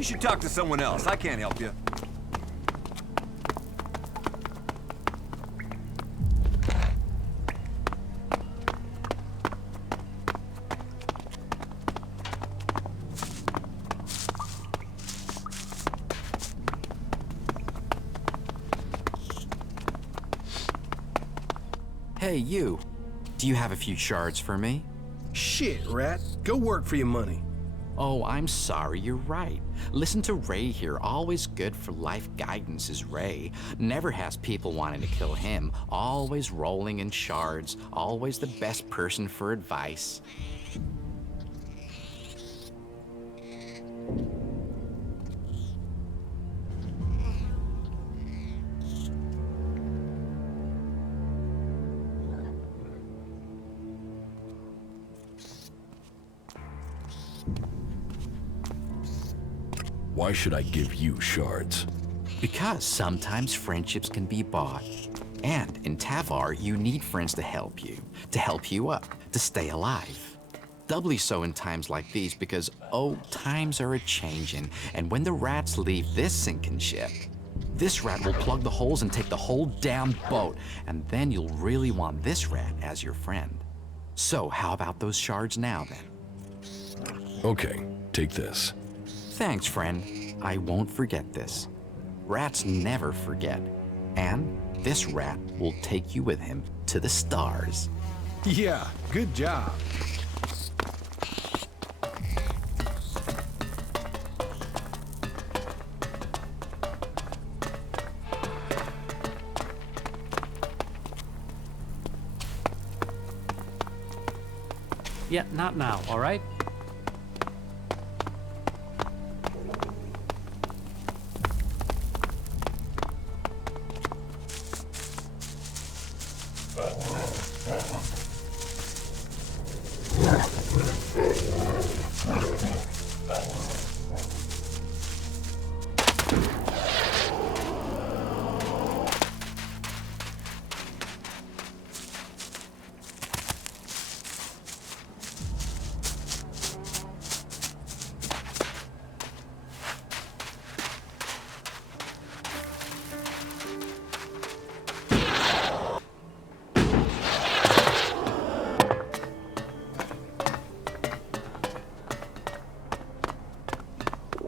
You should talk to someone else. I can't help you. Hey, you. Do you have a few shards for me? Shit, Rat. Go work for your money. Oh, I'm sorry, you're right. Listen to Ray here. Always good for life guidance is Ray. Never has people wanting to kill him. Always rolling in shards. Always the best person for advice. Why should I give you shards? Because sometimes friendships can be bought. And in Tavar, you need friends to help you up, to stay alive. Doubly so in times like these because, oh, times are a-changin', and when the rats leave this sinking ship, this rat will plug the holes and take the whole damn boat, and then you'll really want this rat as your friend. So how about those shards now, then? Okay, take this. Thanks, friend. I won't forget this. Rats never forget. And this rat will take you with him to the stars. Yeah, good job. Yeah, not now, all right?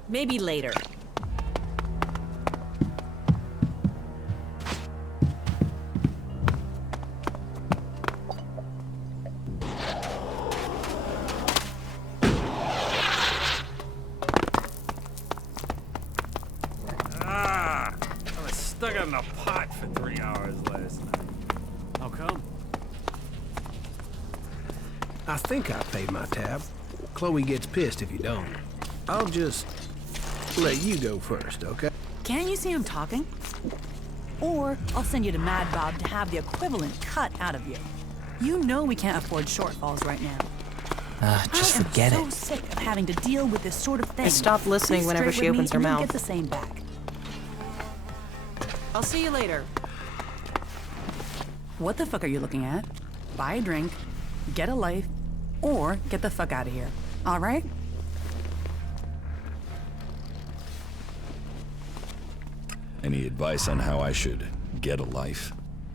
Maybe later. I was stuck in a pot for 3 hours last night. How come? I think I paid my tab. Chloe gets pissed if you don't. I'll just let you go first, okay? Can't you see I'm talking? Or I'll send you to Mad Bob to have the equivalent cut out of you. You know we can't afford shortfalls right now. Just forget I it. am so sick of having to deal with this sort of thing. I stop listening Be whenever straight she with me opens her and you'll mouth. Get the same back. I'll see you later. What the fuck are you looking at? Buy a drink, get a life, or get the fuck out of here. All right? Any advice on how I should get a life?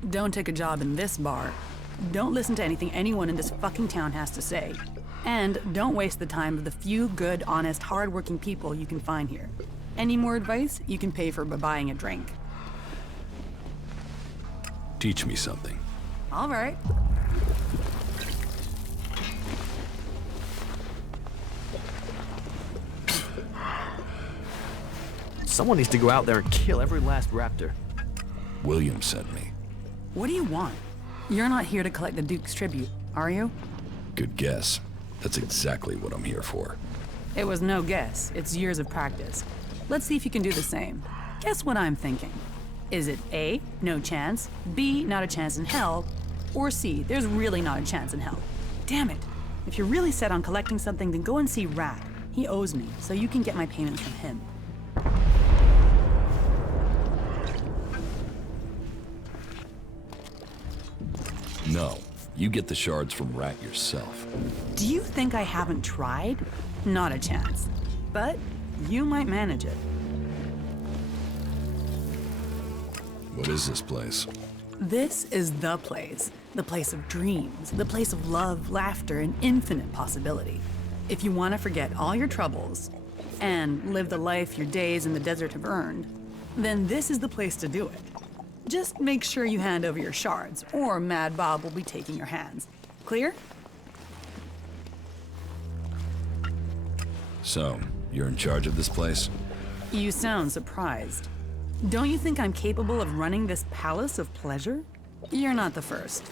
Don't take a job in this bar. Don't listen to anything anyone in this fucking town has to say. And don't waste the time of the few good, honest, hard-working people you can find here. Any more advice, you can pay for by buying a drink. Teach me something. All right. Someone needs to go out there and kill every last raptor. William sent me. What do you want? You're not here to collect the Duke's tribute, are you? Good guess. That's exactly what I'm here for. It was no guess. It's years of practice. Let's see if you can do the same. Guess what I'm thinking. Is it A, no chance, B, not a chance in hell, or C, there's really not a chance in hell? Damn it. If you're really set on collecting something, then go and see Rat. He owes me, so you can get my payments from him. No, you get the shards from Rat yourself. Do you think I haven't tried? Not a chance. But you might manage it. What is this place? This is the place of dreams, the place of love, laughter, and infinite possibility. If you want to forget all your troubles and live the life your days in the desert have earned, then this is the place to do it. Just make sure you hand over your shards, or Mad Bob will be taking your hands. Clear? So, you're in charge of this place? You sound surprised. Don't you think I'm capable of running this palace of pleasure? You're not the first.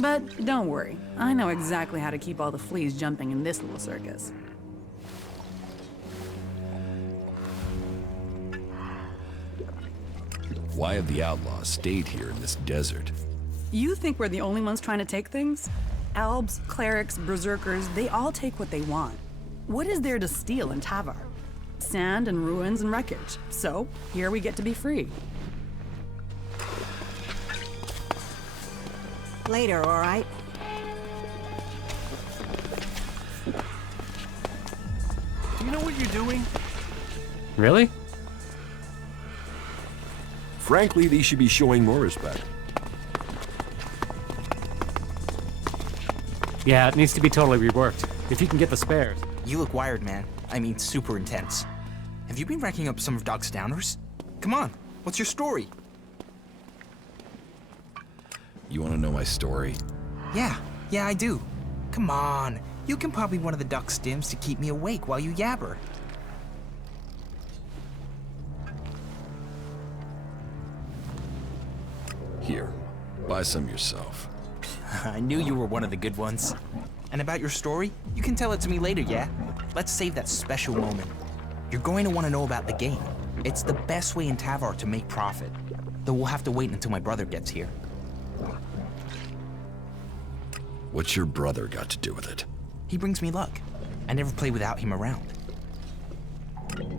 But don't worry, I know exactly how to keep all the fleas jumping in this little circus. Why have the outlaws stayed here in this desert? You think we're the only ones trying to take things? Elves, clerics, berserkers, they all take what they want. What is there to steal in Tavar? Sand and ruins and wreckage. So, here we get to be free. Later, all right? Do you know what you're doing? Really? Frankly, these should be showing more respect. Yeah, it needs to be totally reworked. If you can get the spares. You look wired, man. I mean, super intense. Have you been racking up some of Doc's downers? Come on, what's your story? You want to know my story? Yeah, I do. Come on, you can pop me one of the Duck stims to keep me awake while you yabber. Here, buy some yourself. I knew you were one of the good ones. And about your story, you can tell it to me later, yeah? Let's save that special moment. You're going to want to know about the game. It's the best way in Tavar to make profit. Though we'll have to wait until my brother gets here. What's your brother got to do with it? He brings me luck. I never play without him around.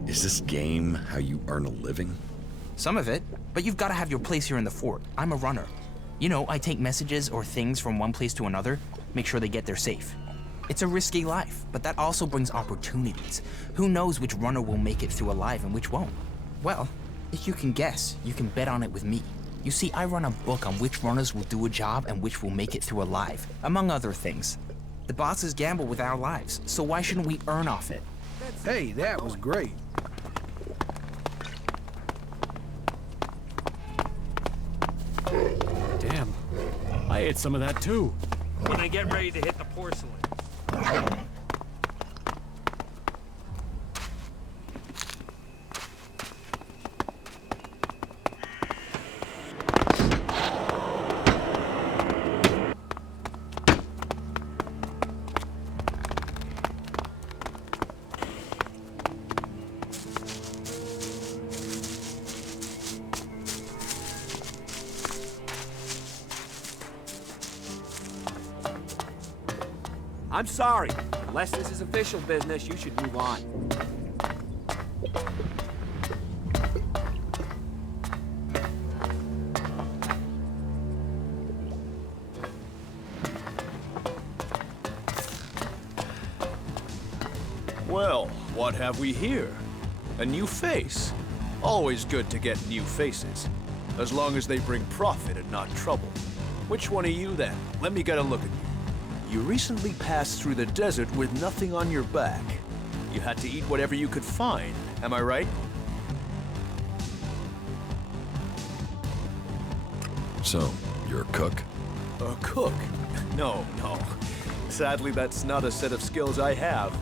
Is this game how you earn a living? Some of it, but you've got to have your place here in the fort. I'm a runner. You know, I take messages or things from one place to another, make sure they get there safe. It's a risky life, but that also brings opportunities. Who knows which runner will make it through alive and which won't? Well, if you can guess, you can bet on it with me. You see, I run a book on which runners will do a job and which will make it through alive, among other things. The bosses gamble with our lives, so why shouldn't we earn off it? Hey, that was great. Damn, I ate some of that too. When I get ready to hit the porcelain. I'm sorry. Unless this is official business, you should move on. Well, what have we here? A new face. Always good to get new faces. As long as they bring profit and not trouble. Which one are you then? Let me get a look at you. You recently passed through the desert with nothing on your back. You had to eat whatever you could find, am I right? So, you're a cook? A cook? No. Sadly, that's not a set of skills I have.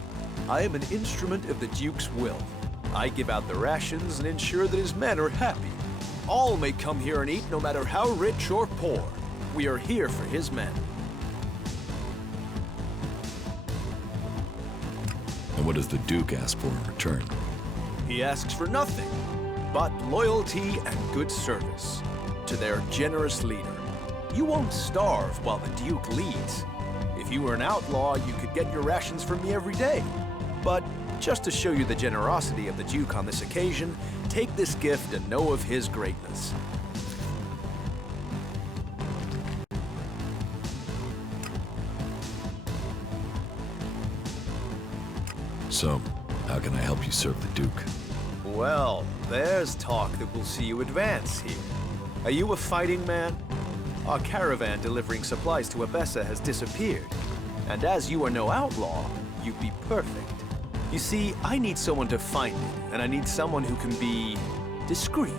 I am an instrument of the Duke's will. I give out the rations and ensure that his men are happy. All may come here and eat no matter how rich or poor. We are here for his men. And what does the Duke ask for in return? He asks for nothing but loyalty and good service to their generous leader. You won't starve while the Duke leads. If you were an outlaw, you could get your rations from me every day. But just to show you the generosity of the Duke on this occasion, take this gift and know of his greatness. So, How can I help you serve the Duke? Well, there's talk that we'll see you advance here. Are you a fighting man? Our caravan delivering supplies to Abessa has disappeared. And as you are no outlaw, you'd be perfect. You see, I need someone to find it, and I need someone who can be discreet.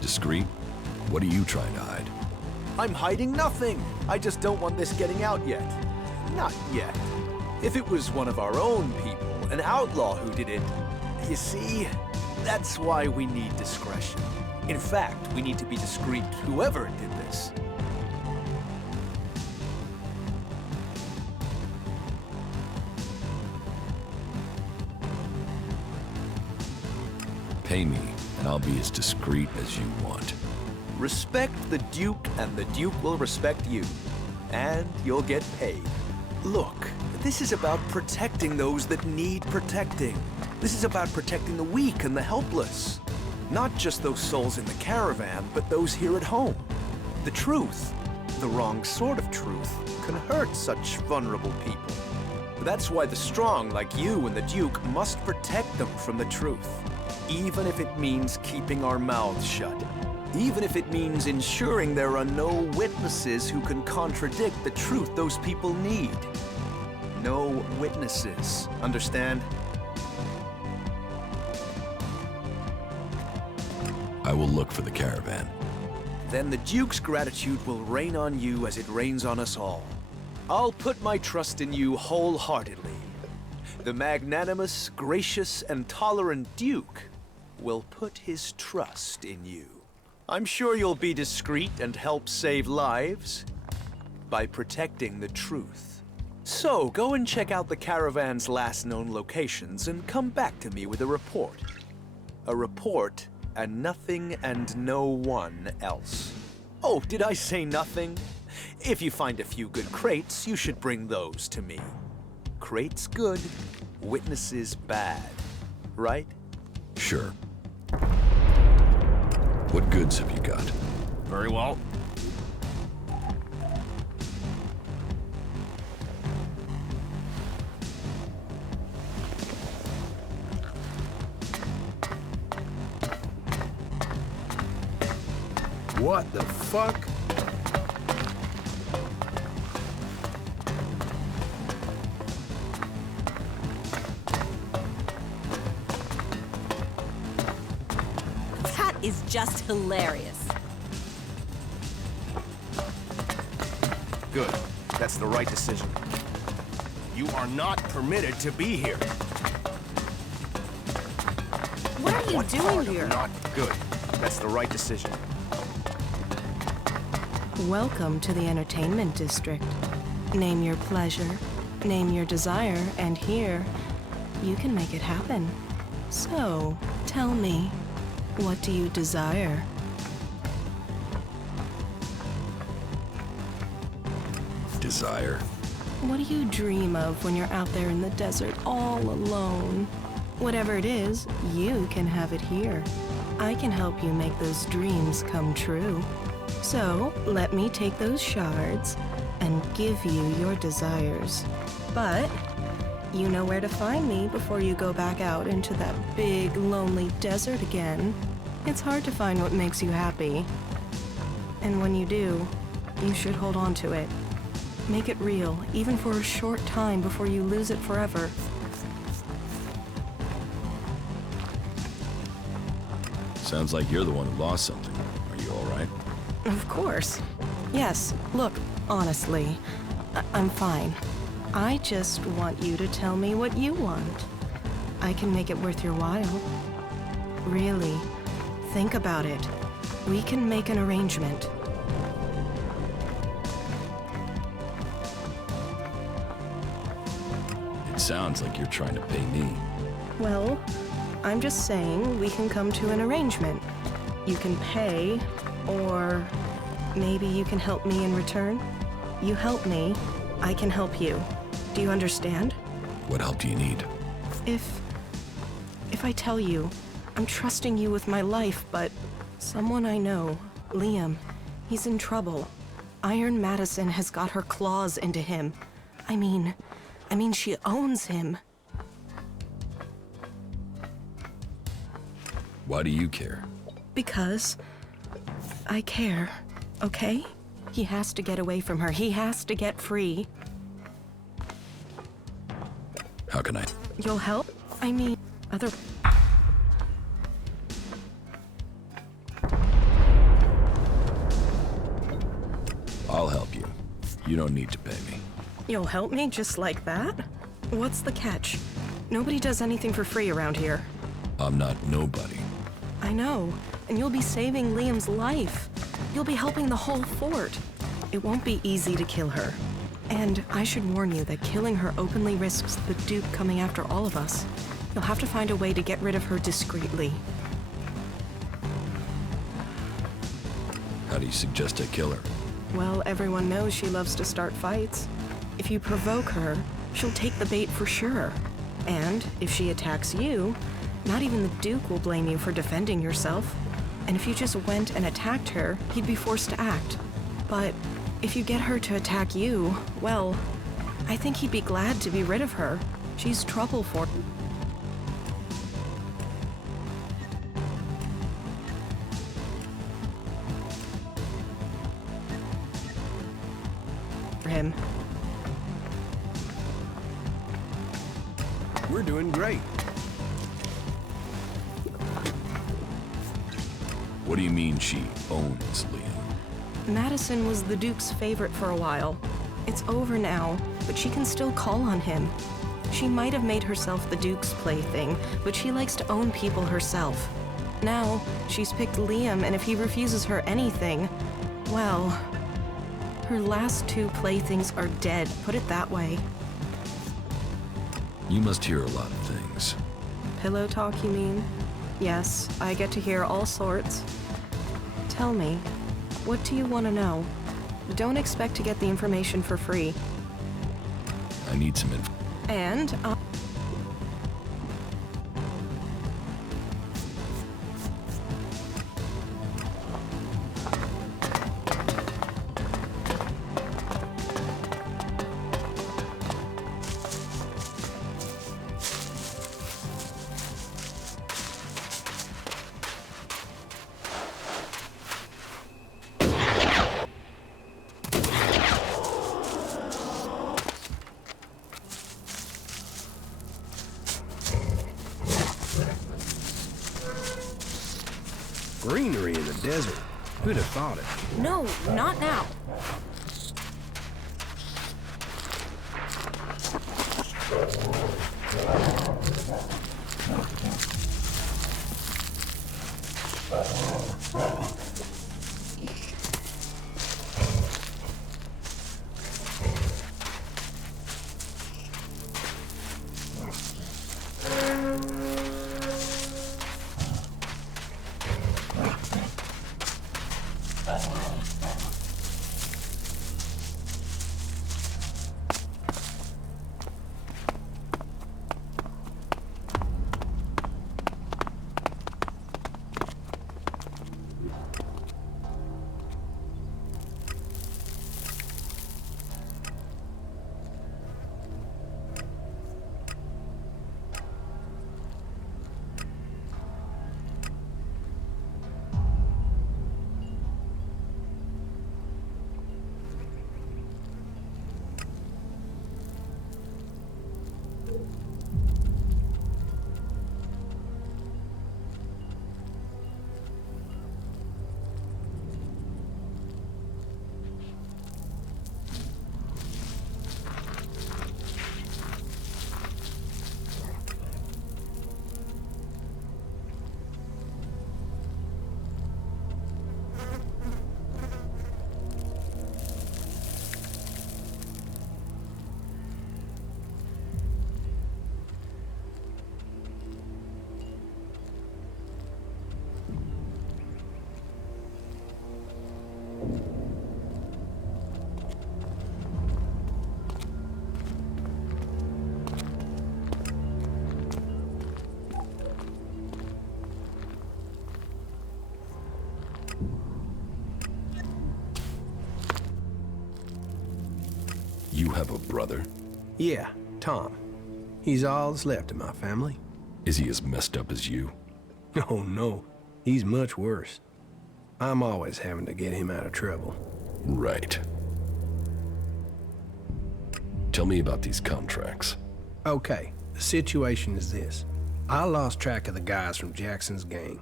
Discreet? What are you trying to hide? I'm hiding nothing. I just don't want this getting out yet. Not yet. If it was one of our own people, an outlaw who did it, you see, that's why we need discretion. In fact, we need to be discreet, whoever did this. Pay me, and I'll be as discreet as you want. Respect the Duke, and the Duke will respect you. And you'll get paid. Look, this is about protecting those that need protecting. This is about protecting the weak and the helpless. Not just those souls in the caravan, but those here at home. The truth, the wrong sort of truth, can hurt such vulnerable people. That's why the strong, like you and the Duke, must protect them from the truth. Even if it means keeping our mouths shut. Even if it means ensuring there are no witnesses who can contradict the truth those people need. No witnesses, understand? I will look for the caravan. Then the Duke's gratitude will rain on you as it rains on us all. I'll put my trust in you wholeheartedly. The magnanimous, gracious, and tolerant Duke will put his trust in you. I'm sure you'll be discreet and help save lives by protecting the truth. So, go and check out the caravan's last known locations and come back to me with a report. A report and nothing and no one else. Oh, did I say nothing? If you find a few good crates, you should bring those to me. Crates good, witnesses bad, right? Sure. What goods have you got? Very well. What the fuck? is just hilarious. Good. That's the right decision. You are not permitted to be here. What are you doing here? Not good. That's the right decision. Welcome to the entertainment district. Name your pleasure, name your desire, and here, you can make it happen. So, tell me, what do you desire? Desire? What do you dream of when you're out there in the desert all alone? Whatever it is, you can have it here. I can help you make those dreams come true. So, let me take those shards and give you your desires. But, you know where to find me before you go back out into that big, lonely desert again. It's hard to find what makes you happy. And when you do, you should hold on to it. Make it real, even for a short time before you lose it forever. Sounds like you're the one who lost something. Are you all right? Of course. Yes, look, honestly, I'm fine. I just want you to tell me what you want. I can make it worth your while. Really, think about it. We can make an arrangement. It sounds like you're trying to pay me. Well, I'm just saying we can come to an arrangement. You can pay, or maybe you can help me in return. You help me, I can help you. Do you understand? What help do you need? If I tell you, I'm trusting you with my life, but someone I know, Liam, he's in trouble. Iron Madison has got her claws into him. I mean, she owns him. Why do you care? Because I care, okay? He has to get away from her. He has to get free. How can I? You'll help? I mean, other... I'll help you. You don't need to pay me. You'll help me just like that? What's the catch? Nobody does anything for free around here. I'm not nobody. I know, and you'll be saving Liam's life. You'll be helping the whole fort. It won't be easy to kill her. And I should warn you that killing her openly risks the Duke coming after all of us. You'll have to find a way to get rid of her discreetly. How do you suggest I kill her? Well, everyone knows she loves to start fights. If you provoke her, she'll take the bait for sure. And if she attacks you, not even the Duke will blame you for defending yourself. And if you just went and attacked her, he'd be forced to act. But if you get her to attack you, well, I think he'd be glad to be rid of her. She's trouble for him. We're doing great. What do you mean she owns Liam? Madison was the Duke's favorite for a while. It's over now, but she can still call on him. She might have made herself the Duke's plaything, but she likes to own people herself. Now, she's picked Liam, and if he refuses her anything, well, her last two playthings are dead, put it that way. You must hear a lot of things. Pillow talk, you mean? Yes, I get to hear all sorts. Tell me, what do you want to know? Don't expect to get the information for free. I need some info. And, Greenery in the desert. Who'd have thought it? No, not now. You have a brother? Yeah, Tom. He's all that's left of my family. Is he as messed up as you? Oh, no. He's much worse. I'm always having to get him out of trouble. Right. Tell me about these contracts. Okay, the situation is this. I lost track of the guys from Jackson's gang.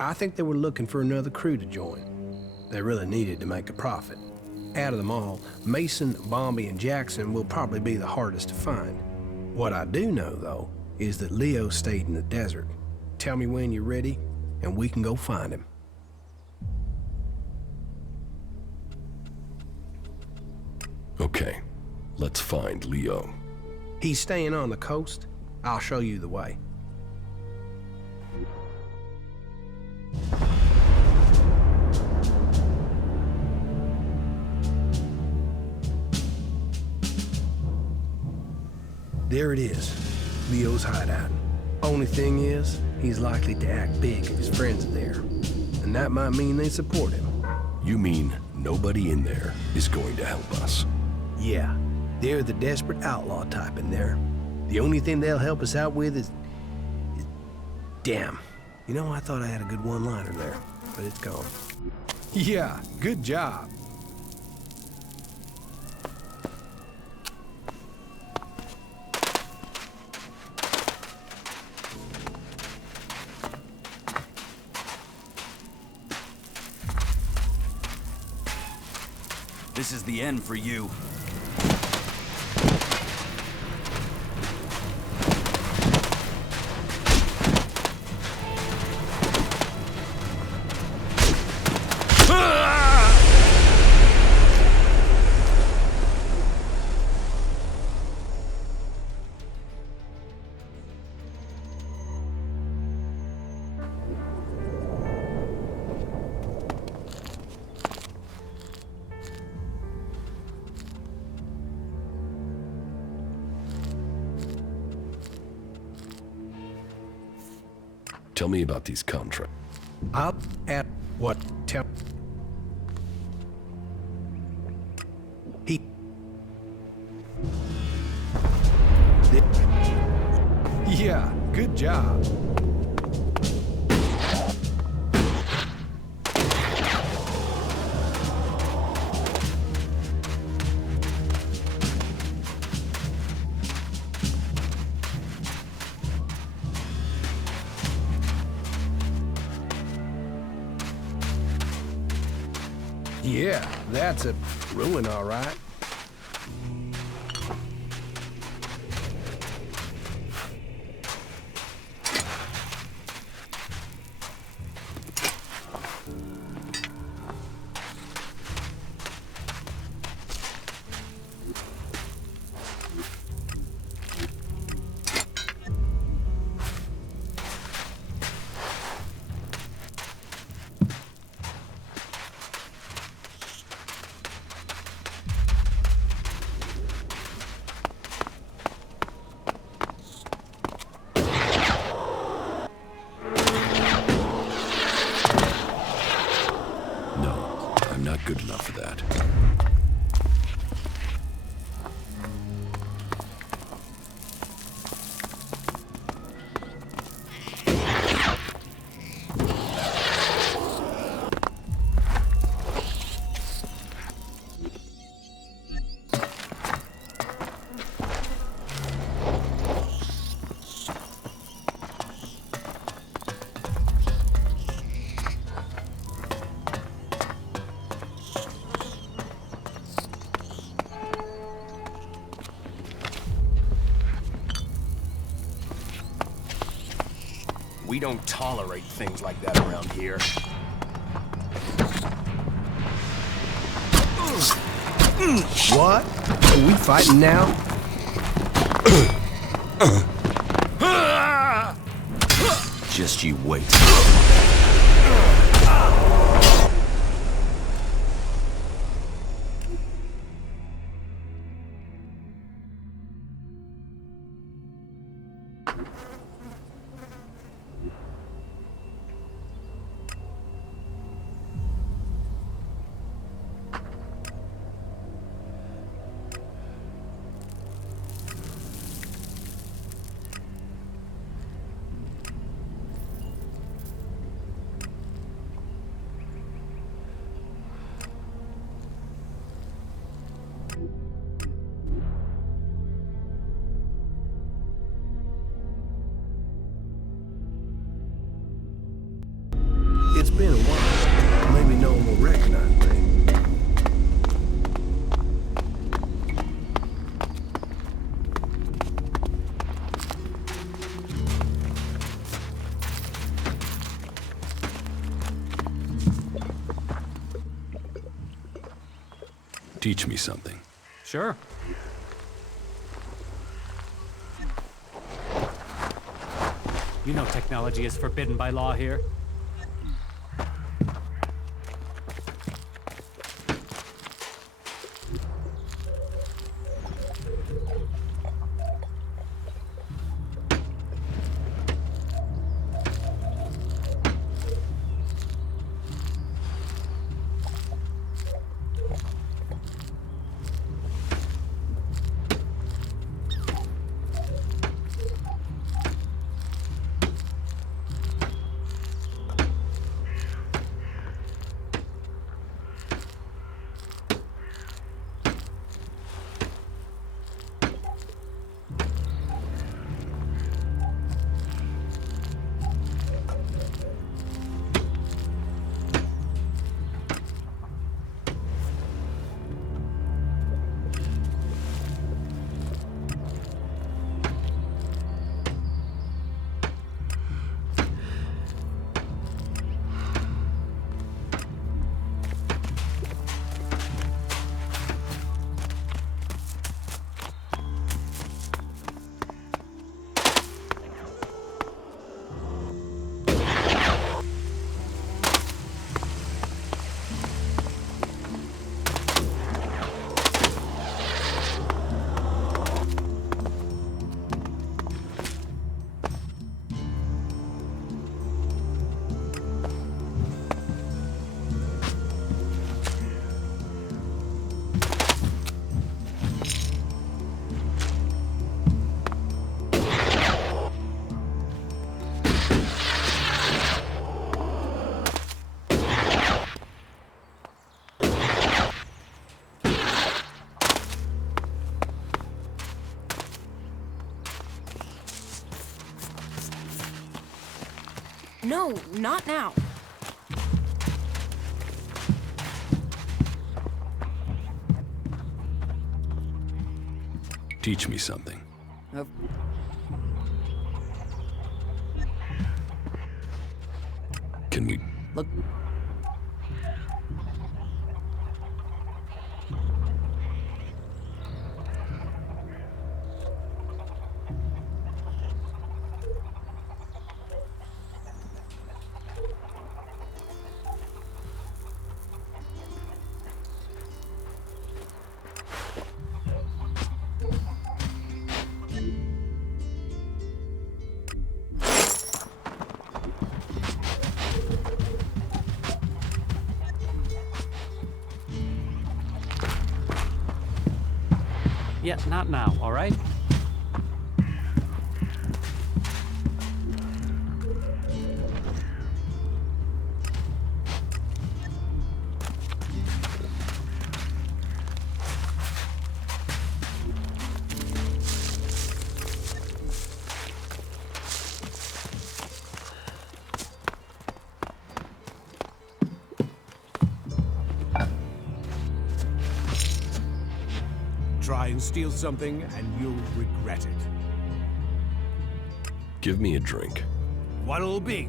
I think they were looking for another crew to join. They really needed to make a profit. Out of them all, Mason, Bombi, and Jackson will probably be the hardest to find. What I do know, though, is that Leo stayed in the desert. Tell me when you're ready, and we can go find him. Okay, let's find Leo. He's staying on the coast. I'll show you the way. There it is, Leo's hideout. Only thing is, he's likely to act big if his friends are there. And that might mean they support him. You mean nobody in there is going to help us? Yeah, they're the desperate outlaw type in there. The only thing they'll help us out with is... Damn. You know, I thought I had a good one-liner there, but it's gone. Yeah, good job. This is the end for you. Tell me about these contracts. I'll add what tell... He... Yeah, good job. Yeah, that's a ruin, all right. Not good enough for that. We don't tolerate things like that around here. What? Are we fighting now? Just you wait. It's been a while. Maybe no one will recognize me. Teach me something. Sure. You know technology is forbidden by law here. No, not now. Teach me something. Can we... Look. Yeah, not now, all right? Try and steal something, and you'll regret it. Give me a drink. What'll it be?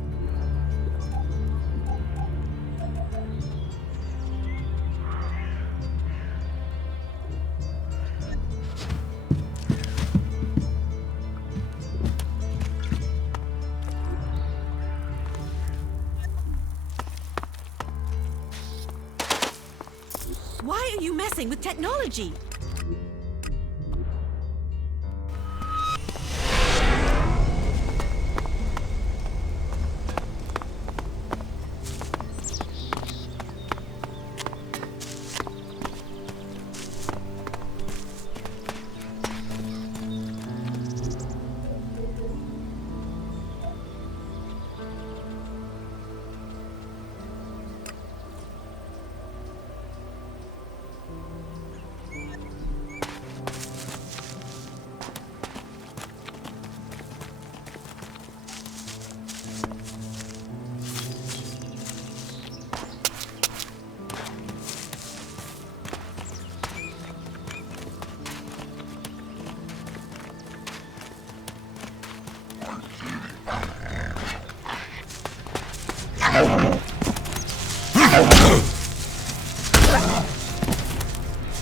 Why are you messing with technology?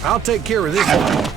I'll take care of this one.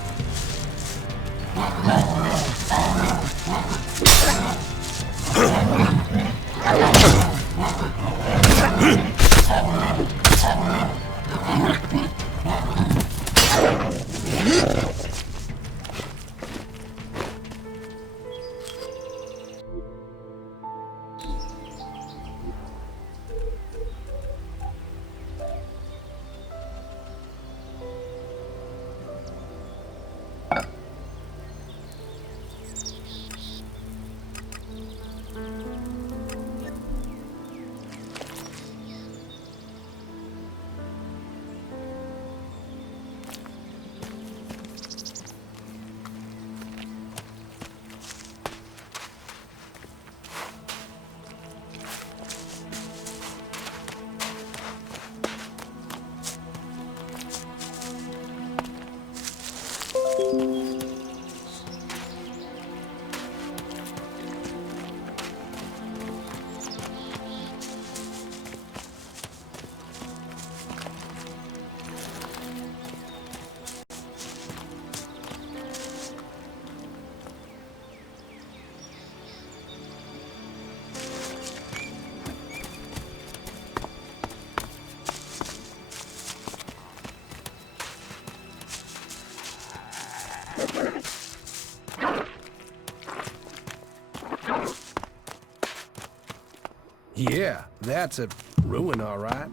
Yeah, that's a ruin, all right.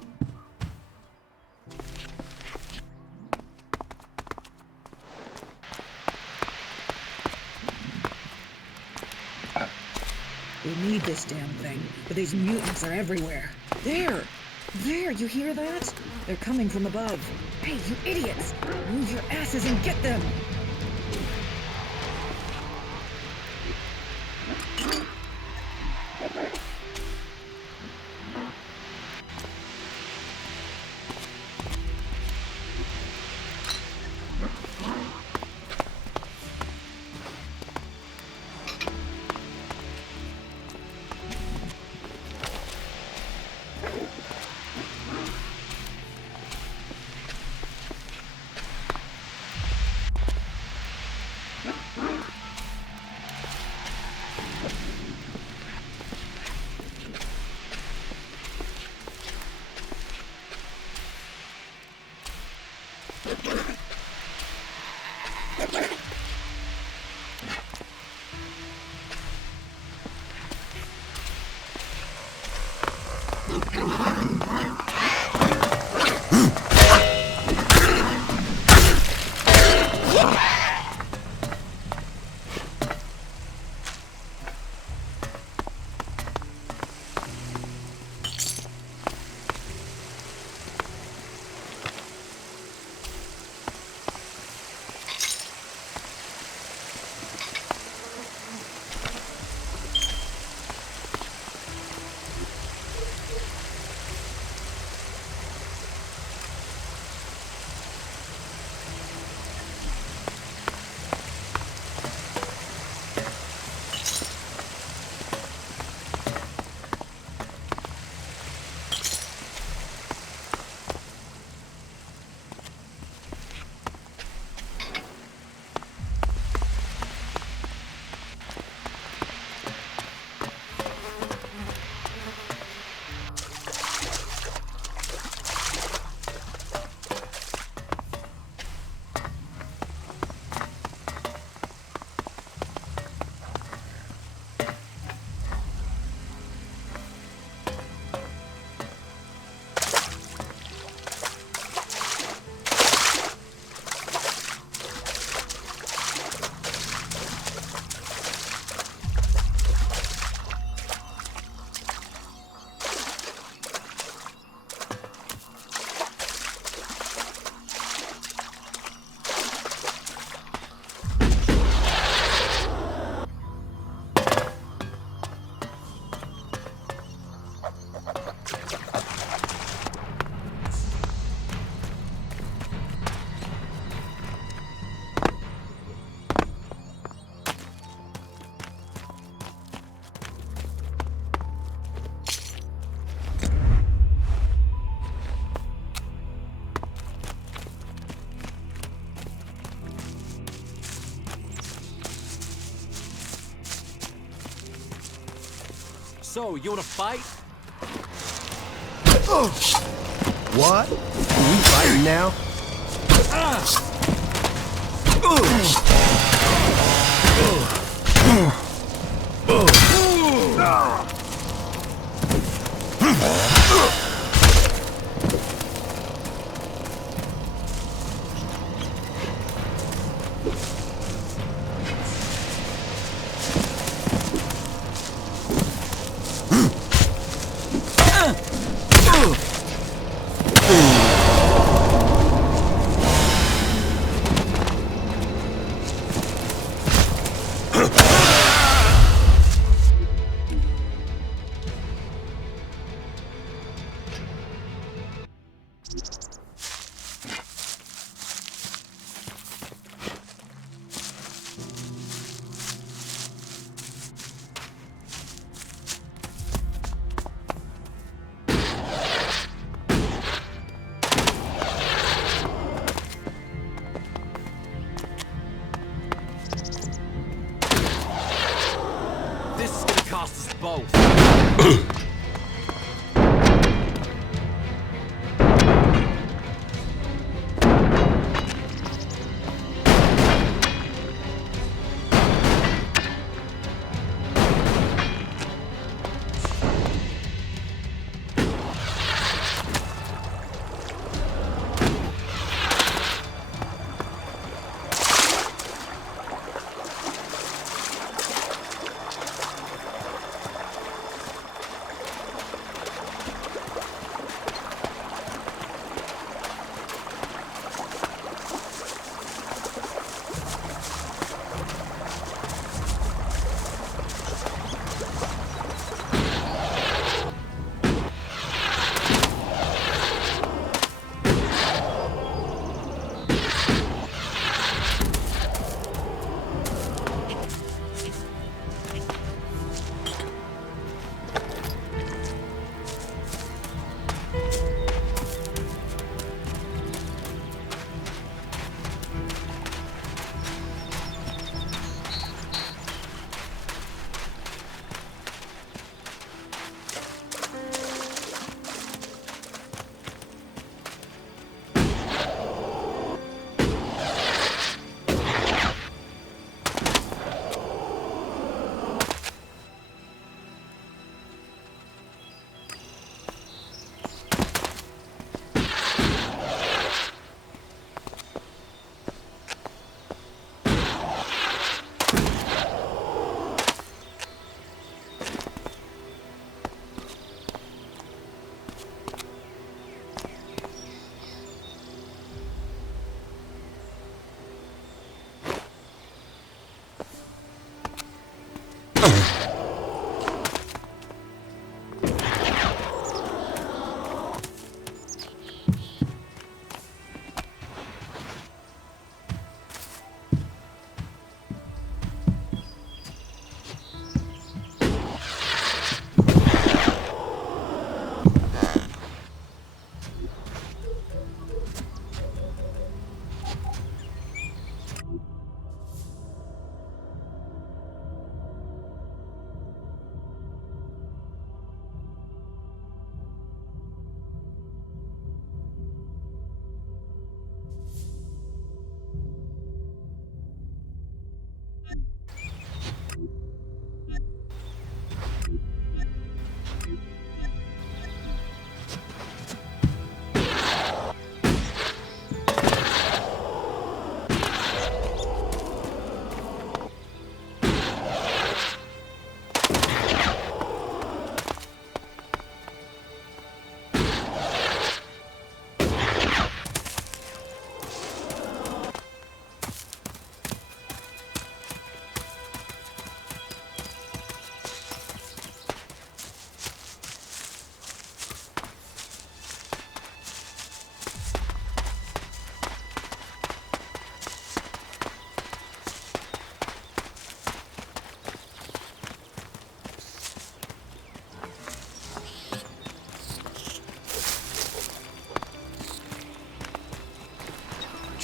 We need this damn thing, but these mutants are everywhere. There! There, you hear that? They're coming from above. Hey, you idiots! Move your asses and get them! So, you wanna fight? What? Are we fighting now?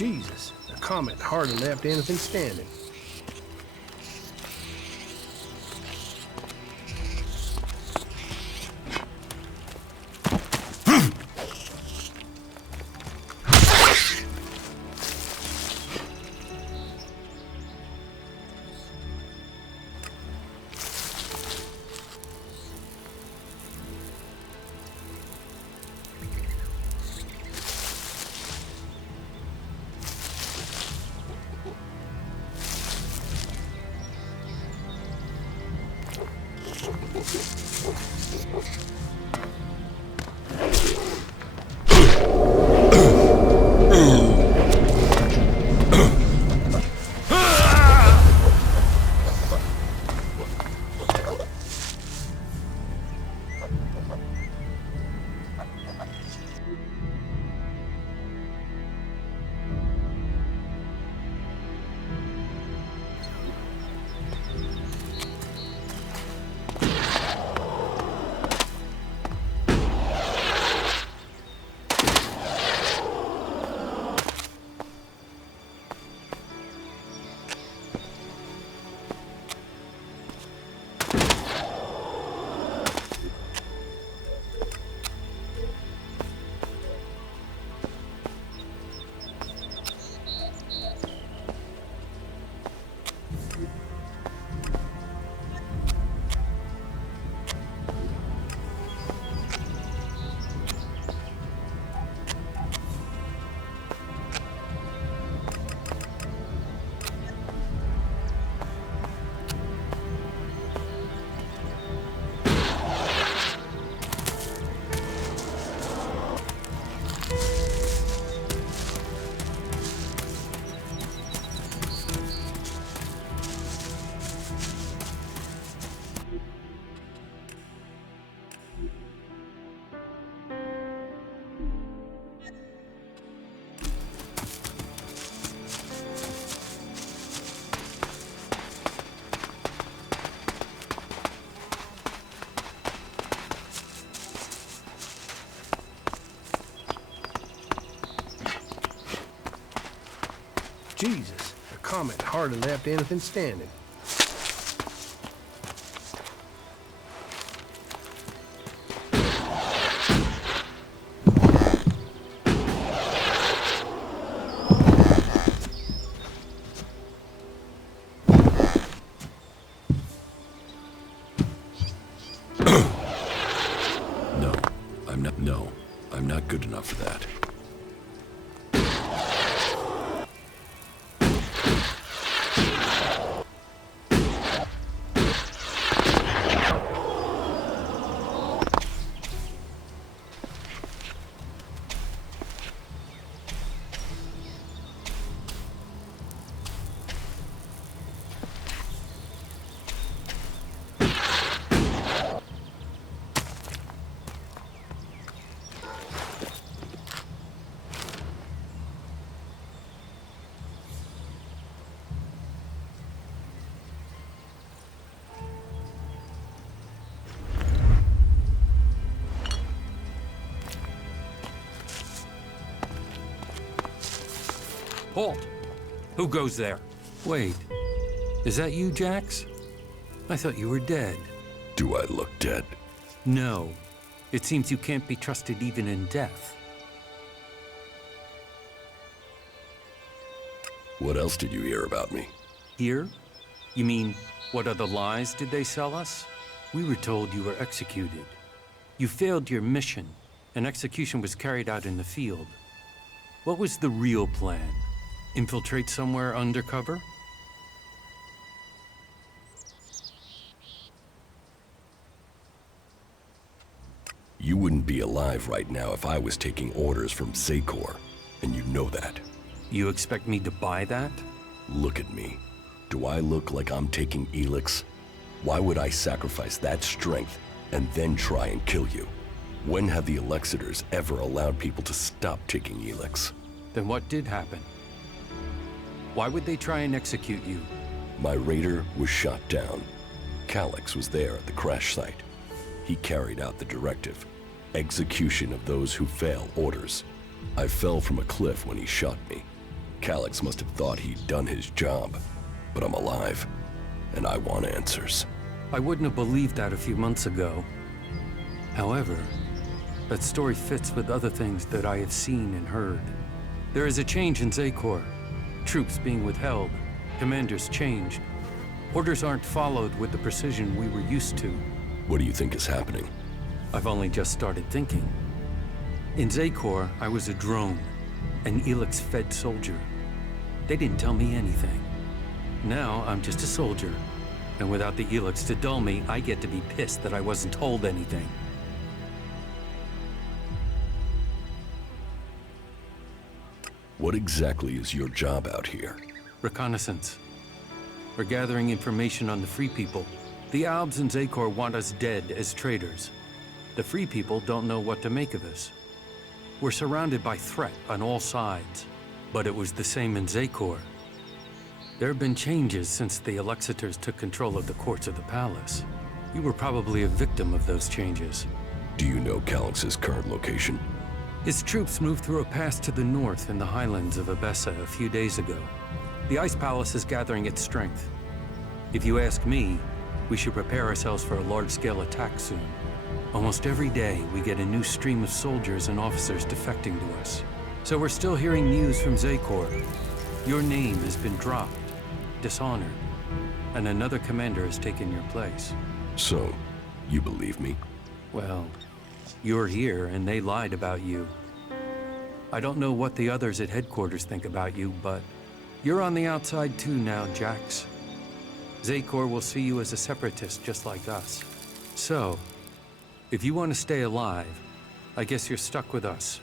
Jesus, the comet hardly left anything standing. Jesus, the comet hardly left anything standing. No, I'm not good enough for that. Halt! Who goes there? Wait, is that you, Jax? I thought you were dead. Do I look dead? No. It seems you can't be trusted even in death. What else did you hear about me? Here? You mean, what other lies did they sell us? We were told you were executed. You failed your mission, and execution was carried out in the field. What was the real plan? Infiltrate somewhere undercover? You wouldn't be alive right now if I was taking orders from Zakor, and you know that. You expect me to buy that? Look at me. Do I look like I'm taking ELEX? Why would I sacrifice that strength and then try and kill you? When have the Elexitors ever allowed people to stop taking ELEX? Then what did happen? Why would they try and execute you? My raider was shot down. Calyx was there at the crash site. He carried out the directive. Execution of those who fail orders. I fell from a cliff when he shot me. Calyx must have thought he'd done his job. But I'm alive, and I want answers. I wouldn't have believed that a few months ago. However, that story fits with other things that I have seen and heard. There is a change in Zakor. Troops being withheld. Commanders changed. Orders aren't followed with the precision we were used to. What do you think is happening? I've only just started thinking. In Zakor, I was a drone, an ELEX-fed soldier. They didn't tell me anything. Now, I'm just a soldier. And without the ELEX to dull me, I get to be pissed that I wasn't told anything. What exactly is your job out here? Reconnaissance. We're gathering information on the Free People. The Albs and Zakor want us dead as traitors. The Free People don't know what to make of us. We're surrounded by threat on all sides. But it was the same in Zakor. There have been changes since the Alexiters took control of the courts of the palace. You were probably a victim of those changes. Do you know Calyx's current location? His troops moved through a pass to the north in the highlands of Abessa a few days ago. The Ice Palace is gathering its strength. If you ask me, we should prepare ourselves for a large-scale attack soon. Almost every day, we get a new stream of soldiers and officers defecting to us. So we're still hearing news from Zakor. Your name has been dropped, dishonored, and another commander has taken your place. So, you believe me? Well, you're here and they lied about you. I don't know what the others at headquarters think about you, but you're on the outside too now, Jax. Zakor will see you as a separatist just like us. So, if you want to stay alive, I guess you're stuck with us.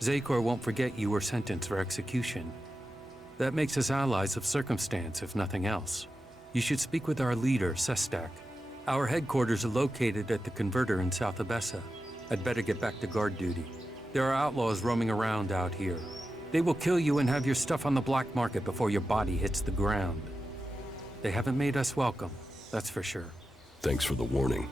Zakor won't forget you were sentenced for execution. That makes us allies of circumstance, if nothing else. You should speak with our leader, Sestak. Our headquarters are located at the Converter in South Abessa. I'd better get back to guard duty. There are outlaws roaming around out here. They will kill you and have your stuff on the black market before your body hits the ground. They haven't made us welcome, that's for sure. Thanks for the warning.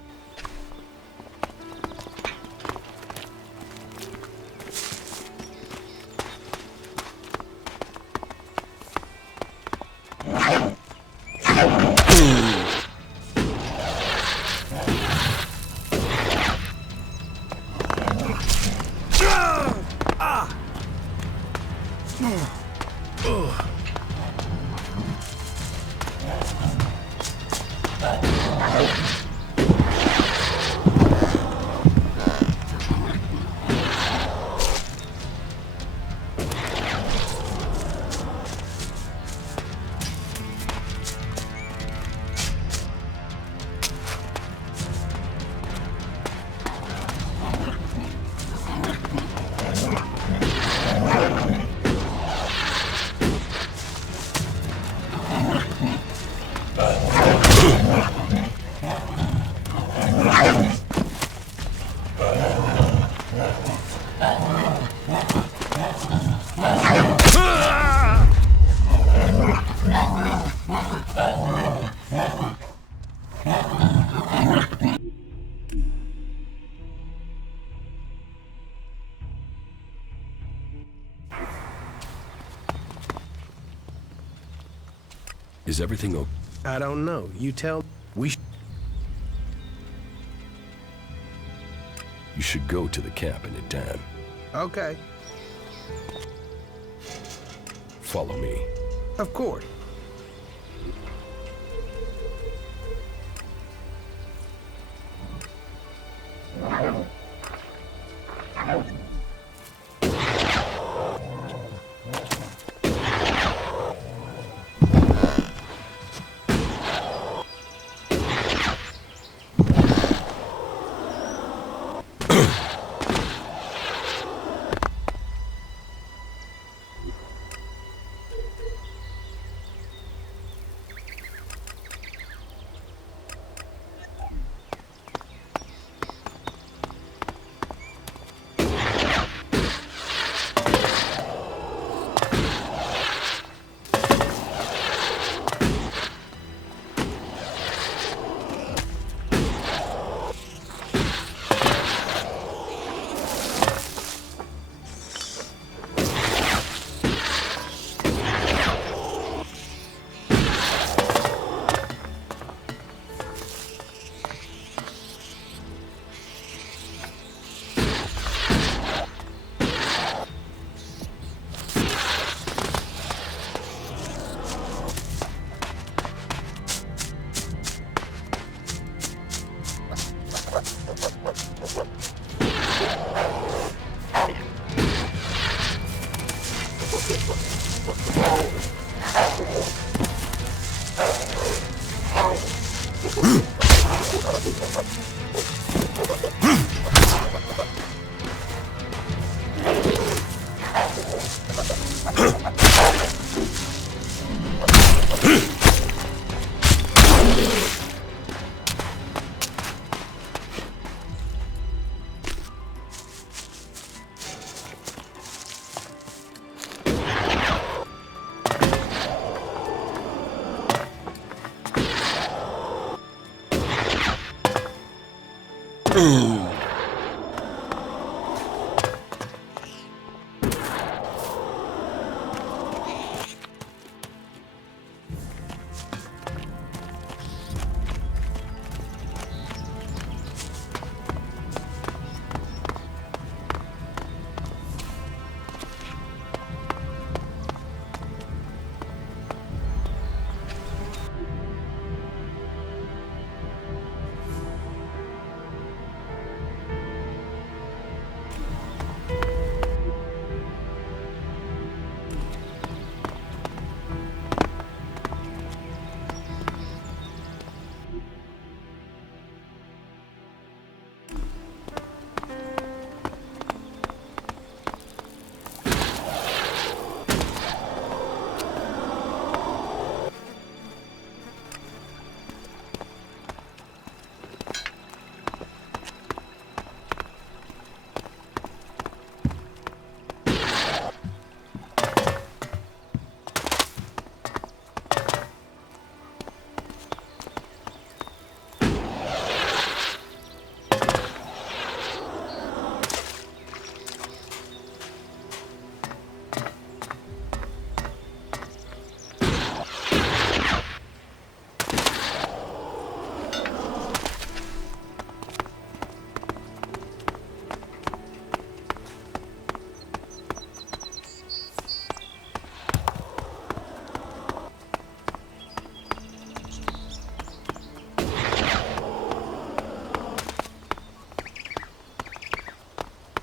Is everything okay? I don't know. You tell me. You should go to the camp in Idan. Okay. Follow me. Of course.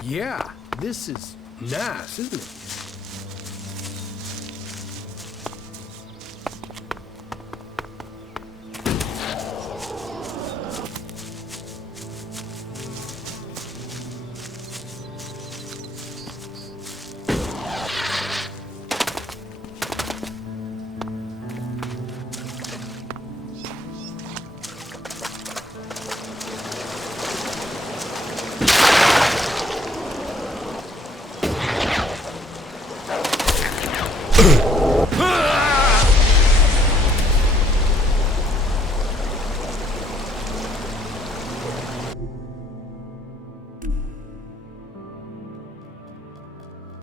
Yeah, this is nice, isn't it? Ugh!